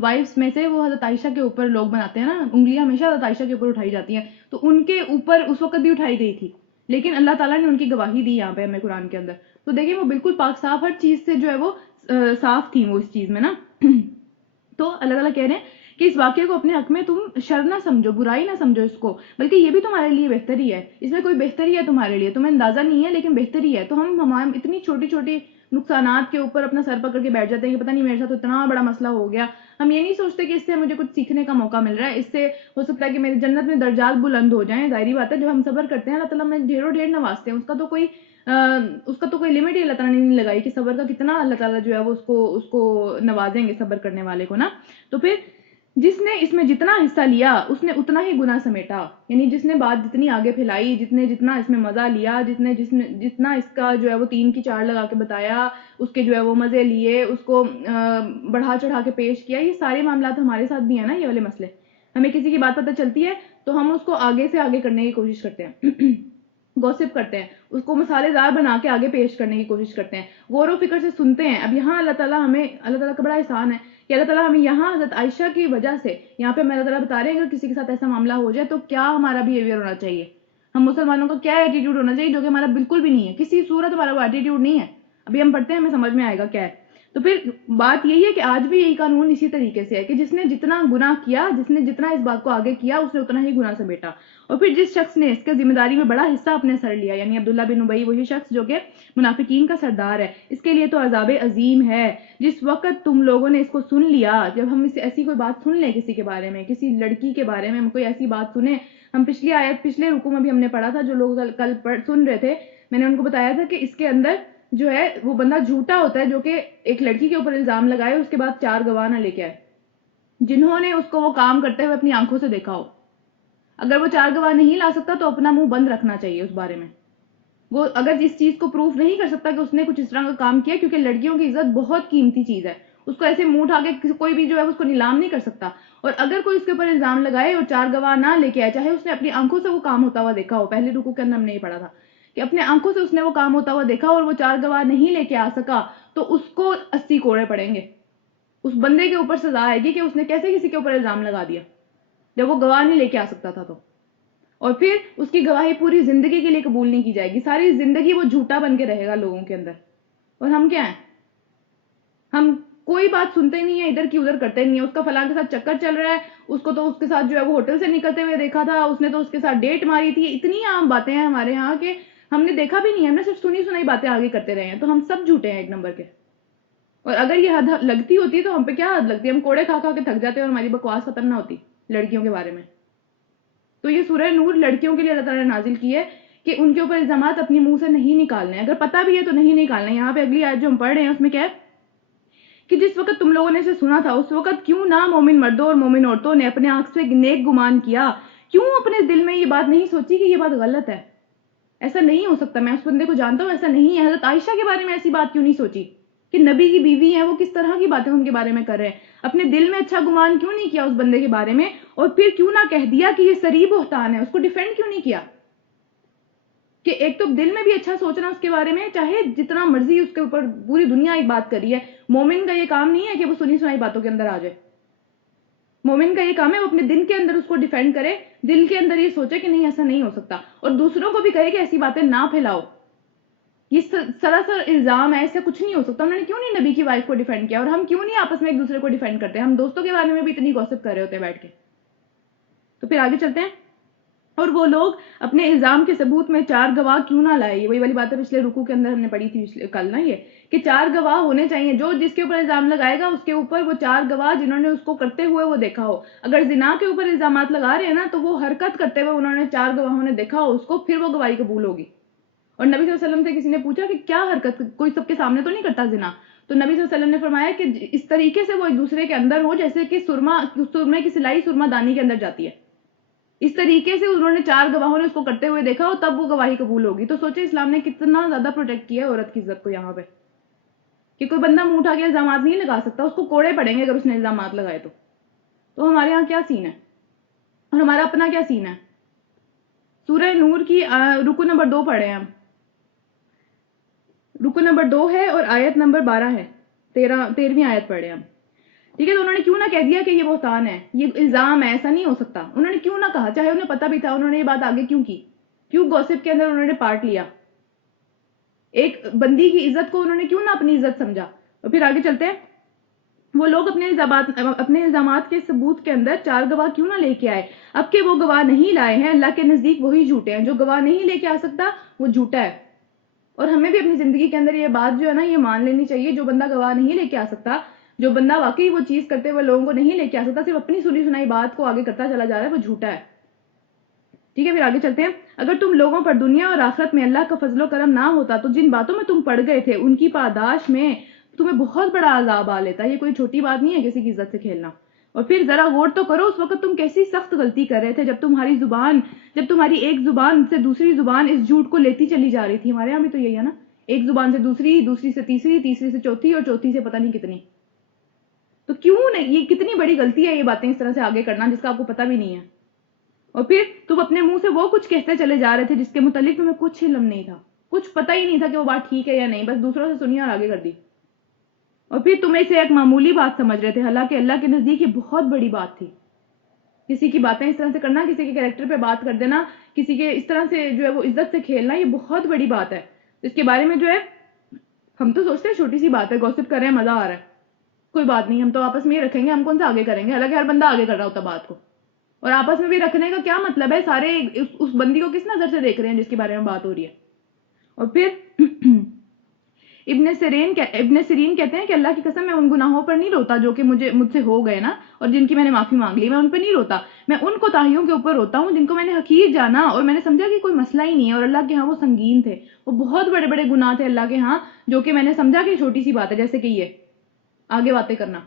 Wives میں سے وہ حضرت عائشہ کے اوپر لوگ بناتے ہیں نا، انگلیاں ہمیشہ حضرت عائشہ کے اوپر اٹھائی جاتی ہیں، تو ان کے اوپر اس وقت بھی اٹھائی گئی تھی، لیکن اللہ تعالیٰ نے ان کی گواہی دی یہاں پہ ہمیں قرآن کے اندر. تو دیکھیں وہ بالکل پاک صاف ہر چیز سے جو ہے وہ صاف تھی وہ اس چیز میں نا. تو اللہ تعالیٰ کہہ رہے ہیں کہ اس واقعے کو اپنے حق میں تم شر نہ سمجھو، برائی نہ سمجھو اس کو، بلکہ یہ بھی تمہارے لیے بہتری ہے، اس میں کوئی بہتری ہے تمہارے لیے، تمہیں اندازہ نہیں ہے لیکن بہتری ہے. تو ہم اتنی چھوٹی چھوٹی نقصانات کے اوپر اپنا سر پکڑ کے بیٹھ جاتے ہیں کہ پتہ نہیں میرے ساتھ اتنا بڑا مسئلہ ہو گیا. ہم یہ نہیں سوچتے کہ اس سے مجھے کچھ سیکھنے کا موقع مل رہا ہے، اس سے ہو سکتا ہے کہ میری جنت میں درجات بلند ہو جائیں. ظاہری بات ہے جب ہم صبر کرتے ہیں اللہ تعالیٰ ہمیں ڈھیروں ڈھیر نوازتے ہیں، اس کا تو کوئی لمٹ ہی اللہ تعالیٰ نے نہیں لگائی کہ صبر کا کتنا اللہ تعالیٰ جو ہے وہ اس کو نوازیں گے صبر کرنے والے کو نا. تو پھر جس نے اس میں جتنا حصہ لیا اس نے اتنا ہی گناہ سمیٹا، یعنی جس نے بات جتنی آگے پھیلائی، جتنا اس میں مزہ لیا، جتنا اس کا جو ہے وہ 3 کی 4 لگا کے بتایا، اس کے جو ہے وہ مزے لیے، اس کو بڑھا چڑھا کے پیش کیا، یہ سارے معاملات ہمارے ساتھ بھی ہیں نا. یہ والے مسئلے ہمیں کسی کی بات پتہ چلتی ہے تو ہم اس کو آگے سے آگے کرنے کی کوشش کرتے ہیں، گوسپ کرتے ہیں، اس کو مسالے دار بنا کے آگے پیش کرنے کی کوشش کرتے ہیں، غور و فکر سے سنتے ہیں. اب یہاں اللہ تعالیٰ کا بڑا احسان ہے کہ اللہ تعالیٰ ہمیں یہاں حضرت عائشہ کی وجہ سے یہاں پہ اللہ تعالیٰ بتا رہے ہیں اگر کسی کے ساتھ ایسا معاملہ ہو جائے تو کیا ہمارا بیہیویئر ہونا چاہیے، ہم مسلمانوں کا کیا ایٹیٹیوڈ ہونا چاہیے، جو کہ ہمارا بالکل بھی نہیں ہے، کسی صورت ہمارا وہ ایٹیٹیوڈ نہیں ہے. ابھی ہم پڑھتے ہیں ہمیں سمجھ میں آئے گا کیا ہے. تو پھر بات یہی ہے کہ آج بھی یہی قانون اسی طریقے سے ہے کہ جس نے جتنا گناہ کیا، جس نے جتنا اس بات کو آگے کیا، اس نے اتنا ہی گناہ سمیٹا. اور پھر جس شخص نے اس کے ذمہ داری میں بڑا حصہ اپنے سر لیا، یعنی عبداللہ بن ابی وہی شخص جو کہ منافقین کا سردار ہے، اس کے لیے تو عذاب عظیم ہے. جس وقت تم لوگوں نے اس کو سن لیا، جب ہم ایسی کوئی بات سن لیں کسی کے بارے میں، کسی لڑکی کے بارے میں ہم کوئی ایسی بات سنیں، ہم پچھلی آیت پچھلے رکوع میں بھی ہم نے پڑھا تھا، جو لوگ کل سن رہے تھے میں نے ان کو بتایا تھا کہ اس کے اندر جو ہے وہ بندہ جھوٹا ہوتا ہے جو کہ ایک لڑکی کے اوپر الزام لگائے، اس کے بعد 4 گواہ نہ لے کے آئے جنہوں نے اس کو وہ کام کرتے ہوئے اپنی آنکھوں سے دیکھا ہو. اگر وہ 4 گواہ نہیں لا سکتا تو اپنا منہ بند رکھنا چاہیے اس بارے میں. وہ اگر اس چیز کو پروف نہیں کر سکتا کہ اس نے کچھ اس طرح کا کام کیا، کیونکہ لڑکیوں کی عزت بہت قیمتی چیز ہے، اس کو ایسے منہ اٹھا کے کوئی بھی جو ہے اس کو نیلام نہیں کر سکتا. اور اگر کوئی اس کے اوپر الزام لگائے اور 4 گواہ نہ لے کے آئے، چاہے اس نے اپنی آنکھوں سے وہ کام ہوتا ہوا دیکھا ہو، پہلے رکوع کے اندر ہم نے یہ پڑھا تھا کہ اپنے آنکھوں سے اس نے وہ کام ہوتا ہوا دیکھا اور وہ 4 گواہ نہیں لے کے آ سکا، تو اس کو 80 کوڑے پڑیں گے. اس بندے کے اوپر سزا آئے گی کہ اس نے کیسے کسی کے اوپر الزام لگا دیا جب وہ گواہ نہیں لے کے آ سکتا تھا. تو اور پھر اس کی گواہی پوری زندگی کے لیے قبول نہیں کی جائے گی، ساری زندگی وہ جھوٹا بن کے رہے گا لوگوں کے اندر. اور ہم کیا ہیں، ہم کوئی بات سنتے نہیں ہیں، ادھر کی ادھر کرتے نہیں ہیں. اس کا فلاں کے ساتھ چکر چل رہا ہے، اس کو تو اس کے ساتھ جو ہے وہ ہوٹل سے نکلتے ہوئے دیکھا تھا، اس نے تو اس کے ساتھ ڈیٹ ماری تھی. اتنی عام باتیں ہیں ہمارے ہاں کہ ہم نے دیکھا بھی نہیں ہے، ہم نے صرف سنی سنائی باتیں آگے کرتے رہے ہیں. تو ہم سب جھوٹے ہیں ایک نمبر کے. اور اگر یہ حد لگتی ہوتی تو ہم پہ کیا حد لگتی، ہم کوڑے کھا کھا کے تھک جاتے اور ہماری بکواس ختم نہ ہوتی لڑکیوں کے بارے میں. تو یہ سورہ نور لڑکیوں کے لیے اللہ تعالیٰ نے نازل کی ہے کہ ان کے اوپر الزامات اپنی منہ سے نہیں نکالنے، اگر پتہ بھی ہے تو نہیں نکالنا. یہاں پہ اگلی آیت جو ہم پڑھ رہے ہیں اس میں کیا ہے کہ جس وقت تم لوگوں نے اسے سنا تھا اس وقت کیوں نہ مومن مردوں اور مومن عورتوں نے اپنے آنکھ سے نیک گمان کیا، کیوں اپنے دل میں یہ بات نہیں سوچی کہ یہ بات غلط ہے، ایسا نہیں ہو سکتا، میں اس بندے کو جانتا ہوں ایسا نہیں ہے. حضرت عائشہ کے بارے میں ایسی بات کیوں نہیں سوچی کہ نبی کی بیوی ہیں، وہ کس طرح کی باتیں ان کے بارے میں کر رہے ہیں، اپنے دل میں اچھا گمان کیوں نہیں کیا اس بندے کے بارے میں، اور پھر کیوں نہ کہہ دیا کہ یہ سری بہتان ہے، اس کو ڈیفینڈ کیوں نہیں کیا. کہ ایک تو دل میں بھی اچھا سوچنا اس کے بارے میں، چاہے جتنا مرضی اس کے اوپر پوری دنیا ایک بات کری ہے، مومن کا یہ کام نہیں ہے کہ وہ سنی سنائی باتوں کے اندر آ جائے. مومن کا یہ کام ہے وہ اپنے دل کے اندر اس کو ڈیفینڈ کرے، دل کے اندر یہ سوچے کہ نہیں ایسا نہیں ہو سکتا، اور دوسروں کو بھی کہے کہ ایسی باتیں نہ پھیلاؤ، یہ سراسر الزام ہے، ایسا کچھ نہیں ہو سکتا. انہوں نے کیوں نہیں نبی کی وائف کو ڈیفینڈ کیا، اور ہم کیوں نہیں آپس میں ایک دوسرے کو ڈیفینڈ کرتے، ہم دوستوں کے بارے میں بھی اتنی گوسپ کر رہے ہوتے ہیں بیٹھ کے. تو پھر آگے چلتے ہیں. اور وہ لوگ اپنے الزام کے ثبوت میں 4 گواہ کیوں نہ لائے، وہی والی بات ہے پچھلے رکوع کے اندر ہم نے پڑھی تھی کل نا، یہ کہ 4 گواہ ہونے چاہیے، جو جس کے اوپر الزام لگائے گا اس کے اوپر وہ 4 گواہ جنہوں نے اس کو کرتے ہوئے وہ دیکھا ہو. اگر زنا کے اوپر الزامات لگا رہے ہیں نا تو وہ حرکت کرتے ہوئے انہوں نے 4 گواہوں نے دیکھا ہو اس کو، پھر وہ گواہی قبول ہوگی. اور نبی صلی اللہ علیہ وسلم سے کسی نے پوچھا کہ کیا حرکت، کوئی سب کے سامنے تو نہیں کرتا زنا، تو نبی صلی اللہ علیہ وسلم نے فرمایا کہ اس طریقے سے وہ ایک دوسرے کے اندر ہو جیسے کہ سرمے کی سلائی سرما دانی کے اندر جاتی ہے، اس طریقے سے انہوں نے 4 گواہوں نے اس کو کرتے ہوئے دیکھا ہو، تب وہ گواہی قبول ہوگی. تو سوچے اسلام نے کتنا زیادہ پروٹیکٹ کیا ہے عورت کی عزت کو یہاں پہ، کہ کوئی بندہ منہ اٹھا کے الزامات نہیں لگا سکتا، اس کو کوڑے پڑیں گے اگر اس نے الزامات لگائے تو. تو ہمارے یہاں کیا سین ہے اور ہمارا اپنا کیا سین ہے. سورہ نور کی رکوع نمبر 2 پڑھے ہیں ہم، رکوع نمبر 2 ہے اور آیت نمبر 12 ہے، 13ویں آیت پڑھے ہم. ٹھیک ہے، تو انہوں نے کیوں نہ کہہ دیا کہ یہ بہتان ہے، یہ الزام ہے، ایسا نہیں ہو سکتا. انہوں نے کیوں نہ کہا، چاہے انہیں پتہ بھی تھا، انہوں نے یہ بات آگے کیوں کی، کیوں گوسپ کے اندر انہوں نے پارٹ لیا، ایک بندی کی عزت کو انہوں نے کیوں نہ اپنی عزت سمجھا. اور پھر آگے چلتے ہیں، وہ لوگ اپنے الزامات کے ثبوت کے اندر 4 گواہ کیوں نہ لے کے آئے، اب کہ وہ گواہ نہیں لائے ہیں، اللہ کے نزدیک وہی جھوٹے ہیں. جو گواہ نہیں لے کے آ سکتا وہ جھوٹا ہے. اور ہمیں بھی اپنی زندگی کے اندر یہ بات جو ہے نا یہ مان لینی چاہیے، جو بندہ گواہ نہیں لے کے آ سکتا، جو بندہ واقعی وہ چیز کرتے ہوئے لوگوں کو نہیں لے کے آ سکتا، صرف اپنی سنی سنائی بات کو آگے کرتا چلا جا رہا ہے، وہ جھوٹا ہے. ٹھیک ہے، پھر آگے چلتے ہیں. اگر تم لوگوں پر دنیا اور آخرت میں اللہ کا فضل و کرم نہ ہوتا تو جن باتوں میں تم پڑ گئے تھے ان کی پاداش میں تمہیں بہت بڑا عذاب آ لیتا. یہ کوئی چھوٹی بات نہیں ہے کسی کی عزت سے کھیلنا. اور پھر ذرا غور تو کرو اس وقت تم کیسی سخت غلطی کر رہے تھے جب تمہاری ایک زبان سے دوسری زبان اس جھوٹ کو لیتی چلی جا رہی تھی. ہمارے یہاں بھی تو یہی ہے نا، ایک زبان سے دوسری، دوسری سے تیسری، تیسری سے چوتھی، اور چوتھی سے پتہ نہیں کتنی. تو کیوں نہیں، یہ کتنی بڑی غلطی ہے یہ باتیں اس طرح سے آگے کرنا جس کا آپ کو پتہ بھی نہیں ہے. اور پھر تم اپنے منہ سے وہ کچھ کہتے چلے جا رہے تھے جس کے متعلق تمہیں کچھ علم نہیں تھا، کچھ پتہ ہی نہیں تھا کہ وہ بات ٹھیک ہے یا نہیں، بس دوسروں سے سنی اور آگے کر دی. اور پھر تم اسے ایک معمولی بات سمجھ رہے تھے، حالانکہ اللہ کے نزدیک یہ بہت بڑی بات تھی. کسی کی باتیں اس طرح سے کرنا، کسی کے کریکٹر پہ بات کر دینا، کسی کے اس طرح سے جو ہے وہ عزت سے کھیلنا، یہ بہت بڑی بات ہے. اس کے بارے میں جو ہے ہم تو سوچتے ہیں چھوٹی سی بات ہے، گوسپ کر رہے ہیں، مزہ آ رہا ہے، کوئی بات نہیں، ہم تو آپس میں ہی رکھیں گے، ہم کون سا آگے کریں گے. حالانکہ ہر بندہ آگے کر رہا ہوتا بات کو. اور آپس میں بھی رکھنے کا کیا مطلب ہے، سارے اس بندی کو کس نظر سے دیکھ رہے ہیں جس کے بارے میں بات ہو رہی ہے. اور پھر ابن سیرین کہتے ہیں کہ اللہ کی قسم میں ان گناہوں پر نہیں روتا جو کہ مجھ سے ہو گئے نا، اور جن کی میں نے معافی مانگ لی، میں ان پہ نہیں روتا، میں ان کوتاہیوں کے اوپر روتا ہوں جن کو میں نے حقیر جانا اور میں نے سمجھا کہ کوئی مسئلہ ہی نہیں ہے، اور اللہ کے ہاں وہ سنگین تھے، وہ بہت بڑے بڑے گناہ تھے اللہ کے ہاں، جو کہ میں نے سمجھا کہ چھوٹی سی بات ہے، جیسے کہ یہ آگے باتیں کرنا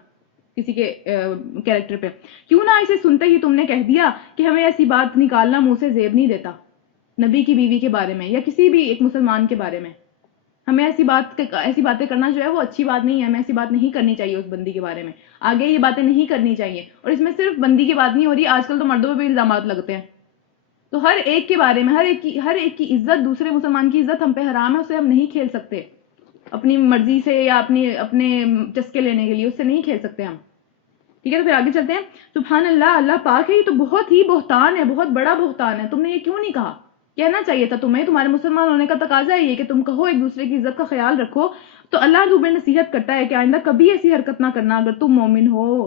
کسی کے کیریکٹر پہ. کیوں نہ اسے سنتے ہی تم نے کہہ دیا کہ ہمیں ایسی بات نکالنا منہ سے زیب نہیں دیتا، نبی کی بیوی کے بارے میں یا کسی بھی ایک مسلمان کے بارے میں. ہمیں ایسی باتیں کرنا جو ہے وہ اچھی بات نہیں ہے، ہمیں ایسی بات نہیں کرنی چاہیے اس بندی کے بارے میں، آگے یہ باتیں نہیں کرنی چاہیے. اور اس میں صرف بندی کی بات نہیں ہو رہی، آج کل تو مردوں پہ بھی الزامات لگتے ہیں. تو ہر ایک کے بارے میں، ہر ایک کی عزت، دوسرے مسلمان کی عزت ہم پہ حرام ہے، اسے ہم نہیں کھیل سکتے اپنی مرضی سے یا اپنے چسکے لینے کے لیے، اس سے نہیں کھیل سکتے ہم. ٹھیک ہے، تو پھر آگے چلتے ہیں. سبحان اللہ، اللہ پاک ہے، یہ تو بہت ہی بہتان ہے، بہت بڑا بہتان ہے. تم نے یہ کیوں نہیں کہا؟ کہنا چاہیے تھا تمہیں، تمہارے مسلمان ہونے کا تقاضا ہے یہ کہ تم کہو، ایک دوسرے کی عزت کا خیال رکھو. تو اللہ تمہیں نصیحت کرتا ہے کہ آئندہ کبھی ایسی حرکت نہ کرنا اگر تم مومن ہو.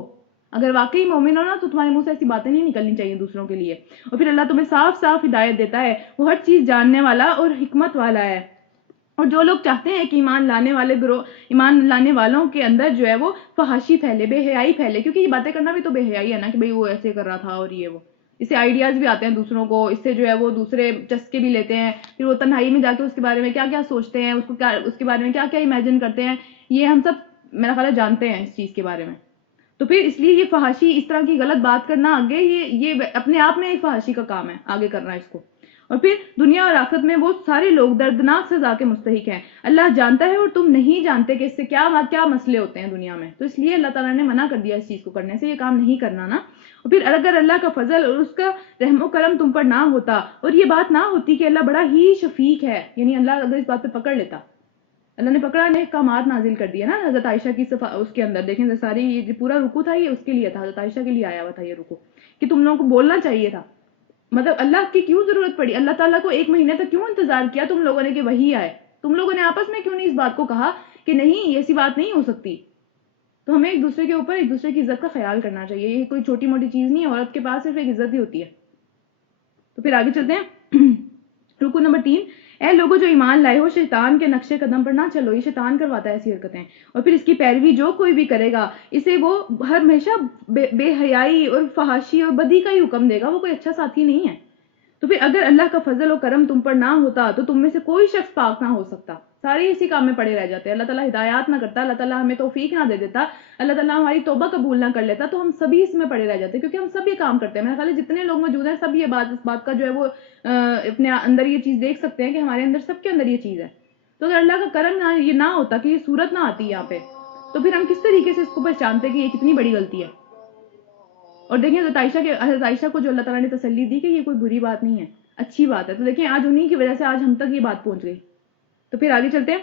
اگر واقعی مومن ہو نا تو تمہارے منہ سے ایسی باتیں نہیں نکلنی چاہیے دوسروں کے لیے. اور پھر اللہ تمہیں صاف صاف ہدایت دیتا ہے، وہ ہر چیز جاننے والا اور حکمت والا ہے. اور جو لوگ چاہتے ہیں کہ ایمان لانے والوں کے اندر جو ہے وہ فحاشی پھیلے، بے حیائی پھیلے، کیونکہ یہ باتیں کرنا بھی تو بے حیائی ہے نا کہ بھئی وہ ایسے کر رہا تھا اور یہ وہ، اس سے آئیڈیاز بھی آتے ہیں دوسروں کو، اس سے جو ہے وہ دوسرے چسکے بھی لیتے ہیں، پھر وہ تنہائی میں جا کے اس کے بارے میں کیا کیا سوچتے ہیں، اس کے بارے میں کیا کیا امیجن کرتے ہیں. یہ ہم سب میرا خیال ہے جانتے ہیں اس چیز کے بارے میں. تو پھر اس لیے یہ فحاشی، اس طرح کی غلط بات کرنا آگے یہ اپنے آپ میں ایک فحاشی کا کام ہے، آگے کرنا اس کو. اور پھر دنیا اور آخرت میں وہ سارے لوگ دردناک سزا کے مستحق ہیں. اللہ جانتا ہے اور تم نہیں جانتے کہ اس سے کیا مسئلے ہوتے ہیں دنیا میں. تو اس لیے اللہ تعالیٰ نے منع کر دیا اس چیز کو کرنے سے، یہ کام نہیں کرنا نا. اور پھر اگر اللہ کا فضل اور اس کا رحم و کرم تم پر نہ ہوتا اور یہ بات نہ ہوتی کہ اللہ بڑا ہی شفیق ہے، یعنی اللہ اگر اس بات پہ پکڑ لیتا، اللہ نے پکڑا، نے احکامات نازل کر دیا نا حضرت عائشہ کی اس کے اندر دیکھیں ساری یہ پورا رکوع تھا، یہ اس کے لیے تھا، حضرت عائشہ کے لیے آیا ہوا تھا یہ رکوع، کہ تم لوگوں کو بولنا چاہیے تھا. مطلب اللہ کی کیوں ضرورت پڑی، اللہ تعالیٰ کو 1 مہینے تک کیوں انتظار کیا تم لوگوں نے کہ وہی آئے؟ تم لوگوں نے آپس میں کیوں نہیں اس بات کو کہا کہ نہیں ایسی بات نہیں ہو سکتی؟ تو ہمیں ایک دوسرے کے اوپر ایک دوسرے کی عزت کا خیال کرنا چاہیے، یہ کوئی چھوٹی موٹی چیز نہیں ہے، عورت کے پاس صرف ایک عزت ہی ہوتی ہے. تو پھر آگے چلتے ہیں. رکو نمبر 3، اے لوگوں جو ایمان لائے ہو، شیطان کے نقشے قدم پر نہ چلو، یہ شیطان کرواتا ہے ایسی حرکتیں. اور پھر اس کی پیروی جو کوئی بھی کرے گا اسے وہ ہمیشہ بے حیائی اور فحاشی اور بدی کا ہی حکم دے گا، وہ کوئی اچھا ساتھی نہیں ہے. تو پھر اگر اللہ کا فضل و کرم تم پر نہ ہوتا تو تم میں سے کوئی شخص پاک نہ ہو سکتا. سارے اسی کام میں پڑے رہ جاتے، اللہ تعالیٰ ہدایات نہ کرتا، اللہ تعالیٰ ہمیں توفیق نہ دے دیتا، اللہ تعالیٰ ہماری توبہ قبول نہ کر لیتا، تو ہم سبھی اس میں پڑے رہ جاتے، کیونکہ ہم سب یہ کام کرتے ہیں. میرے خیال ہے جتنے لوگ موجود ہیں سب یہ اس بات کا جو ہے وہ اپنے اندر یہ چیز دیکھ سکتے ہیں کہ ہمارے اندر سب کے اندر یہ چیز ہے. تو اگر اللہ کا کرم یہ نہ ہوتا کہ یہ صورت نہ آتی یہاں پہ، تو پھر ہم کس طریقے سے اس کو پہچانتے کہ یہ کتنی بڑی غلطی ہے. اور دیکھیں حضرت عائشہ کو جو اللہ تعالیٰ نے تسلی دی کہ یہ کوئی بری بات نہیں ہے، اچھی بات ہے، تو دیکھیں آج انہی کی وجہ سے آج ہم تک یہ بات پہنچ گئی. تو پھر آگے چلتے ہیں.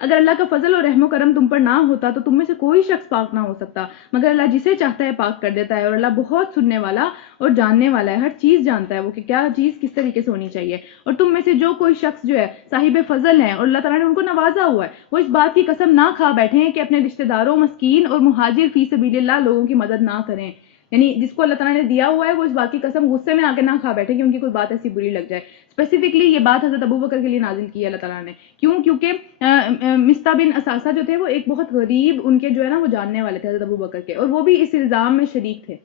اگر اللہ کا فضل اور رحم و کرم تم پر نہ ہوتا تو تم میں سے کوئی شخص پاک نہ ہو سکتا، مگر اللہ جسے چاہتا ہے پاک کر دیتا ہے، اور اللہ بہت سننے والا اور جاننے والا ہے، ہر چیز جانتا ہے وہ کہ کیا چیز کس طریقے سے ہونی چاہیے۔ اور تم میں سے جو کوئی شخص جو ہے صاحب فضل ہے اور اللہ تعالیٰ نے ان کو نوازا ہوا ہے، وہ اس بات کی قسم نہ کھا بیٹھے ہیں کہ اپنے رشتہ داروں، مسکین اور مہاجر فی سبیل اللہ لوگوں کی مدد نہ کریں۔ یعنی جس کو اللہ تعالیٰ نے دیا ہوا ہے وہ اس بات کی قسم غصے میں آ کے نہ کھا بیٹھے کہ ان کی کوئی بات ایسی بری لگ جائے۔ اسپیسیفکلی یہ بات حضرت ابوبکر کے لیے نازل کی ہے اللہ تعالیٰ نے، کیونکہ مستہ بن اساسہ جو تھے وہ ایک بہت غریب ان کے جو ہے نا وہ جاننے والے تھے حضرت ابوبکر کے، اور وہ بھی اس الزام میں شریک تھے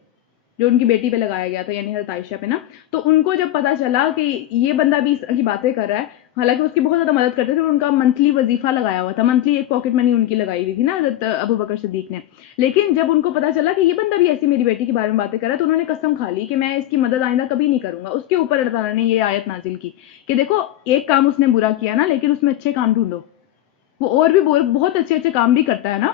جو ان کی بیٹی پہ لگایا گیا تھا، یعنی حضرت عائشہ پہ نا۔ تو ان کو جب پتا چلا کہ یہ بندہ بھی اس طرح کی باتیں کر رہا ہے، حالانکہ اس کی بہت زیادہ مدد کرتے تھے اور ان کا منتھلی وظیفہ لگایا ہوا تھا، منتھلی ایک پاکٹ منی ان کی لگائی ہوئی تھی نا حضرت ابوبکر صدیق نے، لیکن جب ان کو پتا چلا کہ یہ بندہ بھی ایسی میری بیٹی کے بارے میں باتیں کر رہا ہے تو انہوں نے قسم کھا لی کہ میں اس کی مدد آئندہ کبھی نہیں کروں گا۔ اس کے اوپر اللہ تعالیٰ نے یہ آیت نازل کی کہ دیکھو ایک کام اس نے برا کیا نا، لیکن اس میں اچھے کام ڈھونڈو، وہ اور بھی بہت اچھے اچھے کام بھی کرتا ہے نا،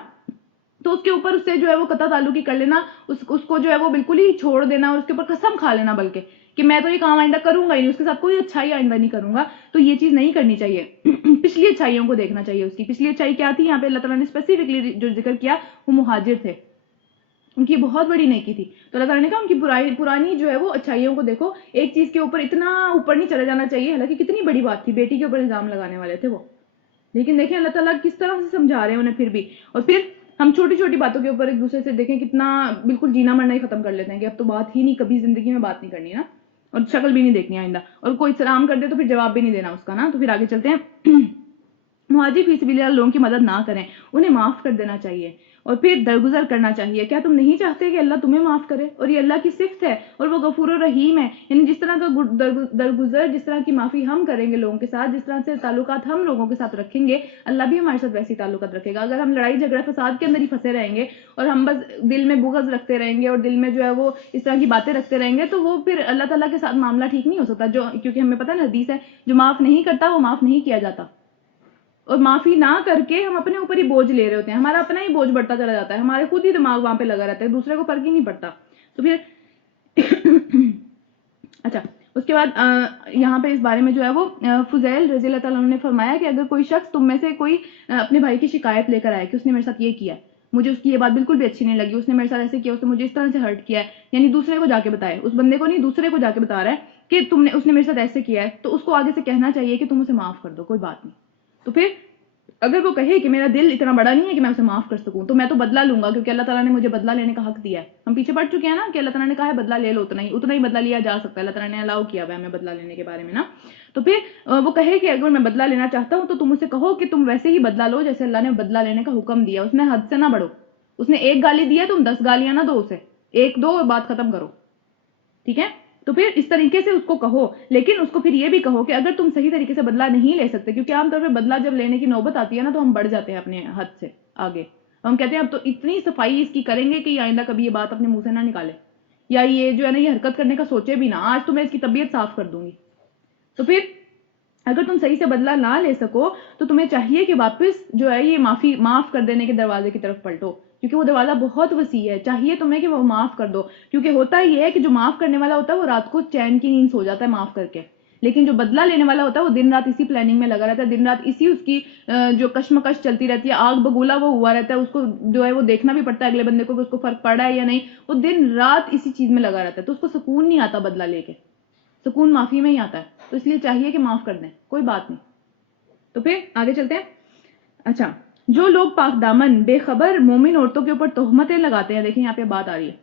تو اس کے اوپر اس سے جو ہے وہ قطع تعلقی کر لینا، اس کو جو ہے وہ بالکل ہی چھوڑ دینا اور اس کے اوپر قسم کھا لینا بلکہ کہ میں تو یہ کام آئندہ کروں گا ہی نہیں، اس کے ساتھ کوئی اچھائی آئندہ نہیں کروں گا، تو یہ چیز نہیں کرنی چاہیے۔ پچھلی اچھائیوں کو دیکھنا چاہیے، اس کی پچھلی اچھائی کیا تھی، یہاں پہ اللہ تعالیٰ نے اسپیسیفکلی جو ذکر کیا وہ مہاجر تھے، ان کی بہت بڑی نیکی تھی، تو اللہ تعالیٰ نے کہا ان کی پرانی جو ہے وہ اچھائیوں کو دیکھو، ایک چیز کے اوپر اتنا اوپر نہیں چلا جانا چاہیے، حالانکہ کتنی بڑی بات تھی، بیٹی کے اوپر الزام لگانے والے تھے وہ، لیکن دیکھیں اللہ تعالیٰ کس طرح سے سمجھا رہے ہیں انہیں پھر بھی۔ اور پھر ہم چھوٹی چھوٹی باتوں کے اوپر ایک دوسرے سے دیکھیں کتنا بالکل جینا مرنا ہی ختم کر لیتے ہیں کہ اب تو بات ہی نہیں، کبھی زندگی میں بات نہیں کرنی نا، اور شکل بھی نہیں دیکھنی آئندہ، اور کوئی سلام کر دے تو پھر جواب بھی نہیں دینا اس کا نا۔ تو پھر آگے چلتے ہیں، مہاجر فی سبیل اللہ لوگوں کی مدد نہ کریں، انہیں معاف کر دینا چاہیے اور پھر درگزر کرنا چاہیے۔ کیا تم نہیں چاہتے کہ اللہ تمہیں معاف کرے؟ اور یہ اللہ کی صفت ہے اور وہ غفور و رحیم ہے، یعنی جس طرح کا درگزر، جس طرح کی معافی ہم کریں گے لوگوں کے ساتھ، جس طرح سے تعلقات ہم لوگوں کے ساتھ رکھیں گے، اللہ بھی ہمارے ساتھ ویسی تعلقات رکھے گا۔ اگر ہم لڑائی جھگڑا فساد کے اندر ہی پھنسے رہیں گے اور ہم بس دل میں بغض رکھتے رہیں گے اور دل میں جو ہے وہ اس طرح کی باتیں رکھتے رہیں گے تو وہ پھر اللہ تعالیٰ کے ساتھ معاملہ ٹھیک نہیں ہو سکتا، کیونکہ ہمیں پتہ ہے حدیث ہے جو معاف نہیں کرتا وہ معاف نہیں کیا جاتا، اور معافی نہ کر کے ہم اپنے اوپر ہی بوجھ لے رہے ہوتے ہیں، ہمارا اپنا ہی بوجھ بڑھتا چلا جاتا ہے، ہمارے خود ہی دماغ وہاں پہ لگا رہتا ہے، دوسرے کو فرق ہی نہیں پڑتا۔ تو پھر اچھا اس کے بعد یہاں پہ اس بارے میں جو ہے وہ فضیل رضی اللہ تعالیٰ عنہ نے فرمایا کہ اگر کوئی شخص تم میں سے کوئی اپنے بھائی کی شکایت لے کر آئے کہ اس نے میرے ساتھ یہ کیا ہے، مجھے اس کی یہ بات بالکل بھی اچھی نہیں لگی، اس نے میرے ساتھ ایسے کیا، اس نے مجھے اس طرح سے ہرٹ کیا ہے، یعنی دوسرے کو جا کے بتائے، اس بندے کو نہیں دوسرے کو جا کے بتا رہا ہے کہ اس نے میرے ساتھ ایسے کیا ہے، تو اس کو آگے سے کہنا چاہیے کہ تم اسے معاف کر دو، کوئی بات نہیں۔ تو پھر اگر وہ کہے کہ میرا دل اتنا بڑا نہیں ہے کہ میں اسے معاف کر سکوں تو میں تو بدلہ لوں گا، کیونکہ اللہ تعالیٰ نے مجھے بدلہ لینے کا حق دیا ہے۔ ہم پیچھے پڑ چکے ہیں نا کہ اللہ تعالیٰ نے کہا ہے بدلہ لے لو، اتنا ہی بدلہ لیا جا سکتا ہے، اللہ تعالیٰ نے الاؤ کیا ہوا ہے ہمیں بدلہ لینے کے بارے میں نا۔ تو پھر وہ کہے کہ اگر میں بدلہ لینا چاہتا ہوں تو تم اسے کہو کہ تم ویسے ہی بدلہ لو جیسے اللہ نے بدلہ لینے کا حکم دیا، اس میں حد سے نہ بڑھو، اس نے ایک گالی دی ہے تم 10 گالیاں نہ دو اسے، ایک دو اور بات ختم کرو، ٹھیک ہے؟ تو پھر اس طریقے سے اس کو کہو، لیکن اس کو پھر یہ بھی کہو کہ اگر تم صحیح طریقے سے بدلہ نہیں لے سکتے، کیونکہ عام طور پہ بدلہ جب لینے کی نوبت آتی ہے نا تو ہم بڑھ جاتے ہیں اپنے حد سے آگے، ہم کہتے ہیں اب تو اتنی صفائی اس کی کریں گے کہ یہ آئندہ کبھی یہ بات اپنے منہ سے نہ نکالے، یا یہ جو ہے نا یہ حرکت کرنے کا سوچے بھی نہ، آج تو میں اس کی طبیعت صاف کر دوں گی۔ تو پھر اگر تم صحیح سے بدلہ نہ لے سکو تو تمہیں چاہیے کہ واپس جو ہے یہ معاف کر دینے کے دروازے کی طرف پلٹو، کیونکہ وہ دروازہ بہت وسیع ہے، چاہیے تمہیں کہ وہ معاف کر دو، کیونکہ ہوتا یہ ہے کہ جو معاف کرنے والا ہوتا ہے وہ رات کو چین کی نیند سو جاتا ہے معاف کر کے، لیکن جو بدلہ لینے والا ہوتا ہے وہ دن رات اسی پلاننگ میں لگا رہتا ہے، دن رات اسی اس کی جو کشمکش چلتی رہتی ہے، آگ بگولا وہ ہوا رہتا ہے، اس کو جو ہے وہ دیکھنا بھی پڑتا ہے اگلے بندے کو کہ اس کو فرق پڑ رہا ہے یا نہیں، وہ دن رات اسی چیز میں لگا رہتا ہے، تو اس کو سکون نہیں آتا بدلہ لے کے، سکون معافی میں ہی آتا ہے، تو اس لیے چاہیے کہ معاف کر دیں، کوئی بات نہیں۔ تو پھر آگے چلتے ہیں۔ اچھا، جو لوگ پاک دامن بے خبر مومن عورتوں کے اوپر تہمتیں لگاتے ہیں، دیکھیں یہاں پہ بات آ رہی ہے،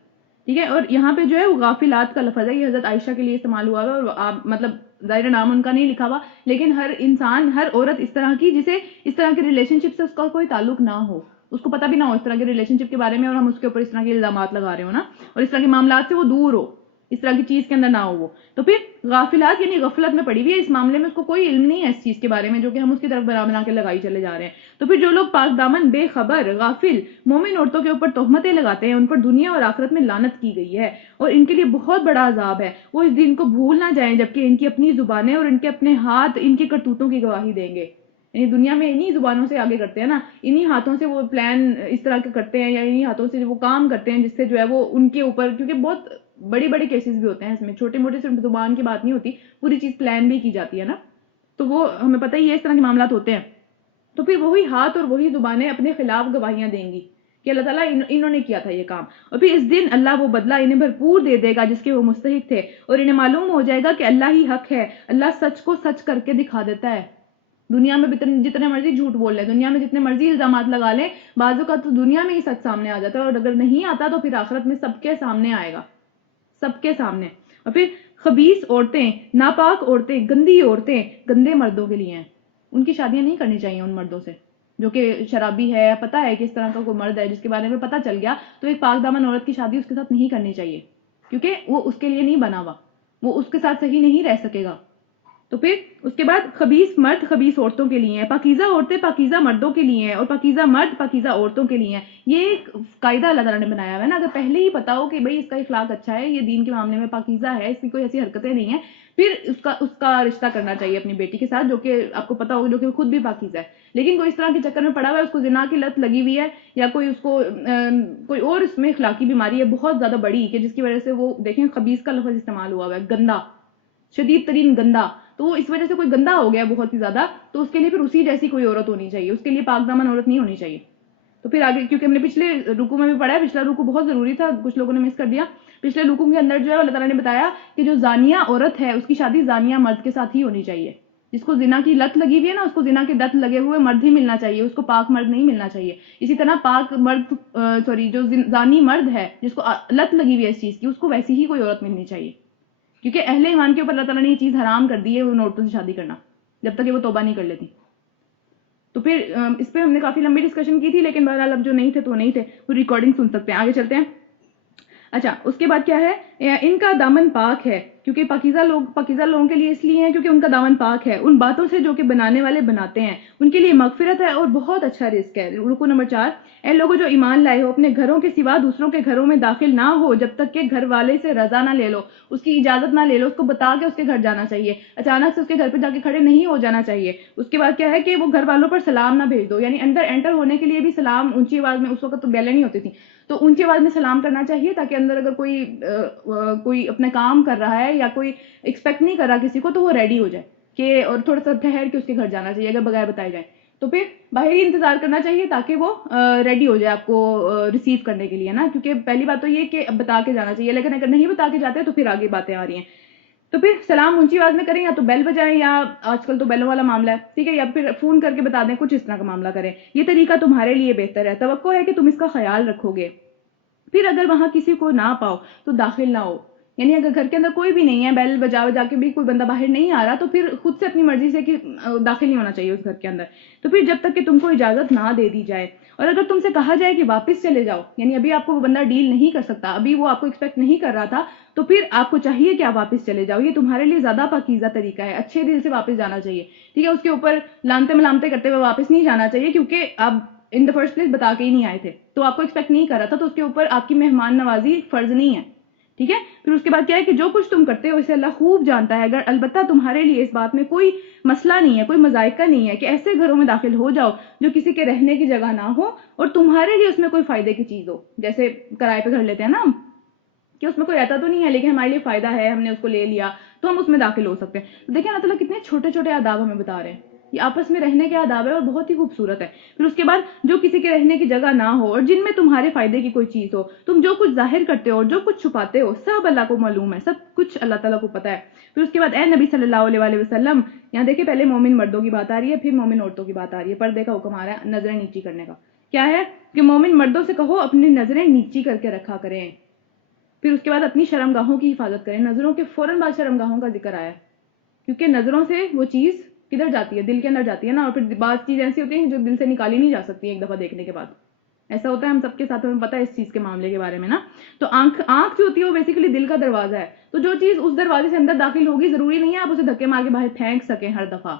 ٹھیک ہے، اور یہاں پہ جو ہے وہ غافلات کا لفظ ہے، یہ حضرت عائشہ کے لیے استعمال ہوا ہے، اور مطلب ظاہر نام ان کا نہیں لکھا ہوا، لیکن ہر انسان، ہر عورت اس طرح کی جسے اس طرح کے ریلیشن شپ سے اس کا کوئی تعلق نہ ہو، اس کو پتہ بھی نہ ہو اس طرح کے ریلیشن شپ کے بارے میں، اور ہم اس کے اوپر اس طرح کے الزامات لگا رہے ہو نا، اور اس طرح کے معاملات سے وہ دور ہو، اس طرح کی چیز کے اندر نہ ہو وہ، تو پھر غافلات یعنی غفلت میں پڑی ہوئی ہے، اس معاملے میں اس کو کوئی علم نہیں ہے اس چیز کے بارے میں جو کہ ہم اس کی طرف بنا کے لگائی چلے جا رہے ہیں۔ تو پھر جو لوگ پاک دامن بے خبر غافل مومن عورتوں کے اوپر تہمتیں لگاتے ہیں، ان پر دنیا اور آخرت میں لعنت کی گئی ہے اور ان کے لیے بہت بڑا عذاب ہے، وہ اس دن کو بھول نہ جائیں جبکہ ان کی اپنی زبانیں اور ان کے اپنے ہاتھ ان کی کرتوتوں کی گواہی دیں گے، یعنی دنیا میں انہی زبانوں سے آگے کرتے ہیں نا، انہی ہاتھوں سے وہ پلان اس طرح کے کرتے ہیں، یا انہی ہاتھوں سے وہ کام کرتے ہیں جس سے جو ہے وہ ان کے اوپر، کیونکہ بہت بڑی بڑی کیسز بھی ہوتے ہیں اس میں، چھوٹے موٹے صرف زبان کی بات نہیں ہوتی، پوری چیز پلان بھی کی جاتی ہے نا، تو وہ ہمیں پتہ ہی ہے اس طرح کے معاملات ہوتے ہیں۔ تو پھر وہی ہاتھ اور وہی زبانیں اپنے خلاف گواہیاں دیں گی کہ اللہ تعالیٰ انہوں نے کیا تھا یہ کام، اور پھر اس دن اللہ وہ بدلہ انہیں بھرپور دے دے گا جس کے وہ مستحق تھے، اور انہیں معلوم ہو جائے گا کہ اللہ ہی حق ہے، اللہ سچ کو سچ کر کے دکھا دیتا ہے۔ دنیا میں جتنے مرضی جھوٹ بول لیں، دنیا میں جتنے مرضی الزامات لگا لیں، بعضوں کا تو دنیا میں ہی سچ سامنے آ جاتا ہے، اور اگر نہیں آتا تو پھر آخرت میں سب کے سامنے آئے گا، سب کے سامنے۔ اور پھر خبیث عورتیں، ناپاک عورتیں، گندی عورتیں گندے مردوں کے لیے ہیں، ان کی شادیاں نہیں کرنی چاہیے ان مردوں سے جو کہ شرابی ہے، پتہ ہے کہ اس طرح کا کوئی مرد ہے جس کے بارے میں پتہ چل گیا، تو ایک پاک دامن عورت کی شادی اس کے ساتھ نہیں کرنی چاہیے، کیونکہ وہ اس کے لیے نہیں بنا ہوا، وہ اس کے ساتھ صحیح نہیں رہ سکے گا۔ تو پھر اس کے بعد خبیث مرد خبیث عورتوں کے لیے ہیں، پاکیزہ عورتیں پاکیزہ مردوں کے لیے ہیں، اور پاکیزہ مرد پاکیزہ عورتوں کے لیے ہیں۔ یہ ایک قاعدہ اللہ تعالیٰ نے بنایا ہوا ہے نا، اگر پہلے ہی پتا ہو کہ بھئی اس کا اخلاق اچھا ہے، یہ دین کے معاملے میں پاکیزہ ہے، اس کی کوئی ایسی حرکتیں نہیں ہیں، پھر اس کا رشتہ کرنا چاہیے اپنی بیٹی کے ساتھ جو کہ آپ کو پتا ہوگا جو کہ خود بھی پاکیزہ ہے۔ لیکن کوئی اس طرح کے چکر میں پڑا ہوا ہے، اس کو زنا کی لت لگی ہوئی ہے، یا کوئی اس کو کوئی اور اس میں اخلاقی بیماری ہے بہت زیادہ بڑی کہ جس کی وجہ سے وہ دیکھیں خبیث کا لفظ استعمال ہوا ہوا ہے، گندا، شدید ترین گندا، تو وہ اس وجہ سے کوئی گندا ہو گیا بہت ہی زیادہ، تو اس کے لیے پھر اسی جیسی کوئی عورت ہونی چاہیے، اس کے لیے پاک دامن عورت نہیں ہونی چاہیے۔ تو پھر آگے کیونکہ ہم نے پچھلے رکوع میں بھی پڑھا ہے، پچھلا رکوع بہت ضروری تھا، کچھ لوگوں نے مس کر دیا۔ پچھلے رکوع کے اندر جو ہے اللہ تعالیٰ نے بتایا کہ جو زانیہ عورت ہے اس کی شادی زانیہ مرد کے ساتھ ہی ہونی چاہیے، جس کو زنا کی لت لگی ہوئی ہے نا، اس کو زنا کی لت لگے ہوئے مرد ہی ملنا چاہیے، اس کو پاک مرد نہیں ملنا چاہیے۔ اسی طرح پاک مرد جو زانی مرد ہے جس کو لت لگی ہوئی ہے اس چیز کی، اس کو ویسی ہی کوئی عورت ملنی چاہیے، کیونکہ اہل ایمان کے اوپر اللہ تعالیٰ نے یہ چیز حرام کر دی ہے ان عورتوں سے شادی کرنا جب تک کہ وہ توبہ نہیں کر لیتی۔ تو پھر اس پہ ہم نے کافی لمبی ڈسکشن کی تھی، لیکن بہرحال اب جو نہیں تھے تو نہیں تھے، وہ ریکارڈنگ سن سکتے ہیں۔ آگے چلتے ہیں۔ اچھا، اس کے بعد کیا ہے، ان کا دامن پاک ہے، کیونکہ پاکیزہ لوگوں کے لیے اس لیے ہیں کیونکہ ان کا دامن پاک ہے ان باتوں سے جو کہ بنانے والے بناتے ہیں، ان کے لیے مغفرت ہے اور بہت اچھا رزق ہے۔ رکوع نمبر 4، اے لوگوں جو ایمان لائے ہو، اپنے گھروں کے سوا دوسروں کے گھروں میں داخل نہ ہو جب تک کہ گھر والے سے رضا نہ لے لو، اس کی اجازت نہ لے لو، اس کو بتا کے اس کے گھر جانا چاہیے، اچانک سے اس کے گھر پہ جا کے کھڑے نہیں ہو جانا چاہیے۔ اس کے بعد کیا ہے کہ وہ گھر والوں پر سلام نہ بھیج دو، یعنی اندر انٹر ہونے کے لیے بھی سلام اونچی آواز میں، اس وقت تو بیلیں نہیں ہوتی تھی تو اونچی آواز میں سلام کرنا چاہیے، تاکہ اندر اگر کوئی اپنا کام کر رہا ہے یا کوئی ایکسپیکٹ نہیں کر رہا کسی کو تو وہ ریڈی ہو جائے کہ، اور تھوڑا سا ٹھہر کے اس کے گھر جانا چاہیے اگر بغیر بتائے جائے، تو پھر باہر ہی انتظار کرنا چاہیے تاکہ وہ ریڈی ہو جائے آپ کو ریسیو کرنے کے لیے نا، کیونکہ پہلی بات تو یہ کہ بتا کے جانا چاہیے، لیکن اگر نہیں بتا کے جاتے تو پھر آگے باتیں آ رہی ہیں۔ تو پھر سلام اونچی آواز میں کریں، یا تو بیل بجائیں، یا آج کل تو بیلوں والا معاملہ ہے، ٹھیک ہے، یا پھر فون کر کے بتا دیں، کچھ اس طرح کا معاملہ کریں، یہ طریقہ تمہارے لیے بہتر ہے، توقع ہے کہ تم اس کا خیال رکھو گے۔ پھر اگر وہاں کسی کو نہ پاؤ تو داخل نہ ہو، یعنی اگر گھر کے اندر کوئی بھی نہیں ہے، بیل بجا بجا کے بھی کوئی بندہ باہر نہیں آ رہا، تو پھر خود سے اپنی مرضی سے کہ داخل نہیں ہونا چاہیے اس گھر کے اندر، تو پھر جب تک کہ تم کو اجازت نہ دے دی جائے، اور اگر تم سے کہا جائے کہ واپس چلے جاؤ، یعنی ابھی آپ کو وہ بندہ ڈیل نہیں کر سکتا، ابھی وہ آپ کو ایکسپیکٹ نہیں کر رہا تھا، تو پھر آپ کو چاہیے کہ آپ واپس چلے جاؤ، یہ تمہارے لیے زیادہ پاکیزہ طریقہ ہے، اچھے دل سے واپس جانا چاہیے، ٹھیک ہے، اس کے اوپر لانتے ملامتے کرتے ہوئے واپس نہیں جانا چاہیے، کیونکہ آپ ان دا فرسٹ پلیس بتا کے ہی نہیں آئے تھے تو آپ کو ایکسپیکٹ نہیں کر رہا تھا، تو اس کے اوپر آپ کی مہمان نوازی فرض نہیں ہے، ٹھیک ہے۔ پھر اس کے بعد کیا ہے کہ جو کچھ تم کرتے ہو اسے اللہ خوب جانتا ہے، اگر البتہ تمہارے لیے اس بات میں کوئی مسئلہ نہیں ہے، کوئی مذائقہ نہیں ہے کہ ایسے گھروں میں داخل ہو جاؤ جو کسی کے رہنے کی جگہ نہ ہو اور تمہارے لیے اس میں کوئی فائدے کی چیز ہو، جیسے کرائے پہ گھر لیتے ہیں نا ہم، کہ اس میں کوئی رہتا تو نہیں ہے لیکن ہمارے لیے فائدہ ہے، ہم نے اس کو لے لیا تو ہم اس میں داخل ہو سکتے ہیں۔ تو دیکھیں اللہ تعالیٰ کتنے چھوٹے چھوٹے آداب ہمیں بتا رہے ہیں، یہ آپس میں رہنے کے آداب ہے اور بہت ہی خوبصورت ہے۔ پھر اس کے بعد جو کسی کے رہنے کی جگہ نہ ہو اور جن میں تمہارے فائدے کی کوئی چیز ہو، تم جو کچھ ظاہر کرتے ہو اور جو کچھ چھپاتے ہو سب اللہ کو معلوم ہے، سب کچھ اللہ تعالیٰ کو پتا ہے۔ پھر اس کے بعد اے نبی صلی اللہ علیہ وآلہ وسلم، یہاں دیکھیں پہلے مومن مردوں کی بات آ رہی ہے، پھر مومن عورتوں کی بات آ رہی ہے، پردے کا حکم آ رہا ہے نظریں نیچی کرنے کا، کیا ہے کہ مومن مردوں سے کہو اپنی نظریں نیچی کر کے رکھا کریں۔ پھر اس کے بعد اپنی شرمگاہوں کی حفاظت کریں، نظروں کے فوراً بعد شرمگاہوں کا ذکر آیا ہے، کیونکہ نظروں سے وہ چیز کدھر جاتی ہے، دل کے اندر جاتی ہے نا، اور پھر بعض چیز ایسی ہوتی ہیں جو دل سے نکالی نہیں جا سکتی ایک دفعہ دیکھنے کے بعد، ایسا ہوتا ہے ہم سب کے ساتھ، ہمیں پتہ ہے اس چیز کے معاملے کے بارے میں نا۔ تو آنکھ جو ہوتی ہے وہ بیسیکلی دل کا دروازہ ہے، تو جو چیز اس دروازے سے اندر داخل ہوگی ضروری نہیں ہے آپ اسے دھکے مار کے باہر پھینک سکیں ہر دفعہ،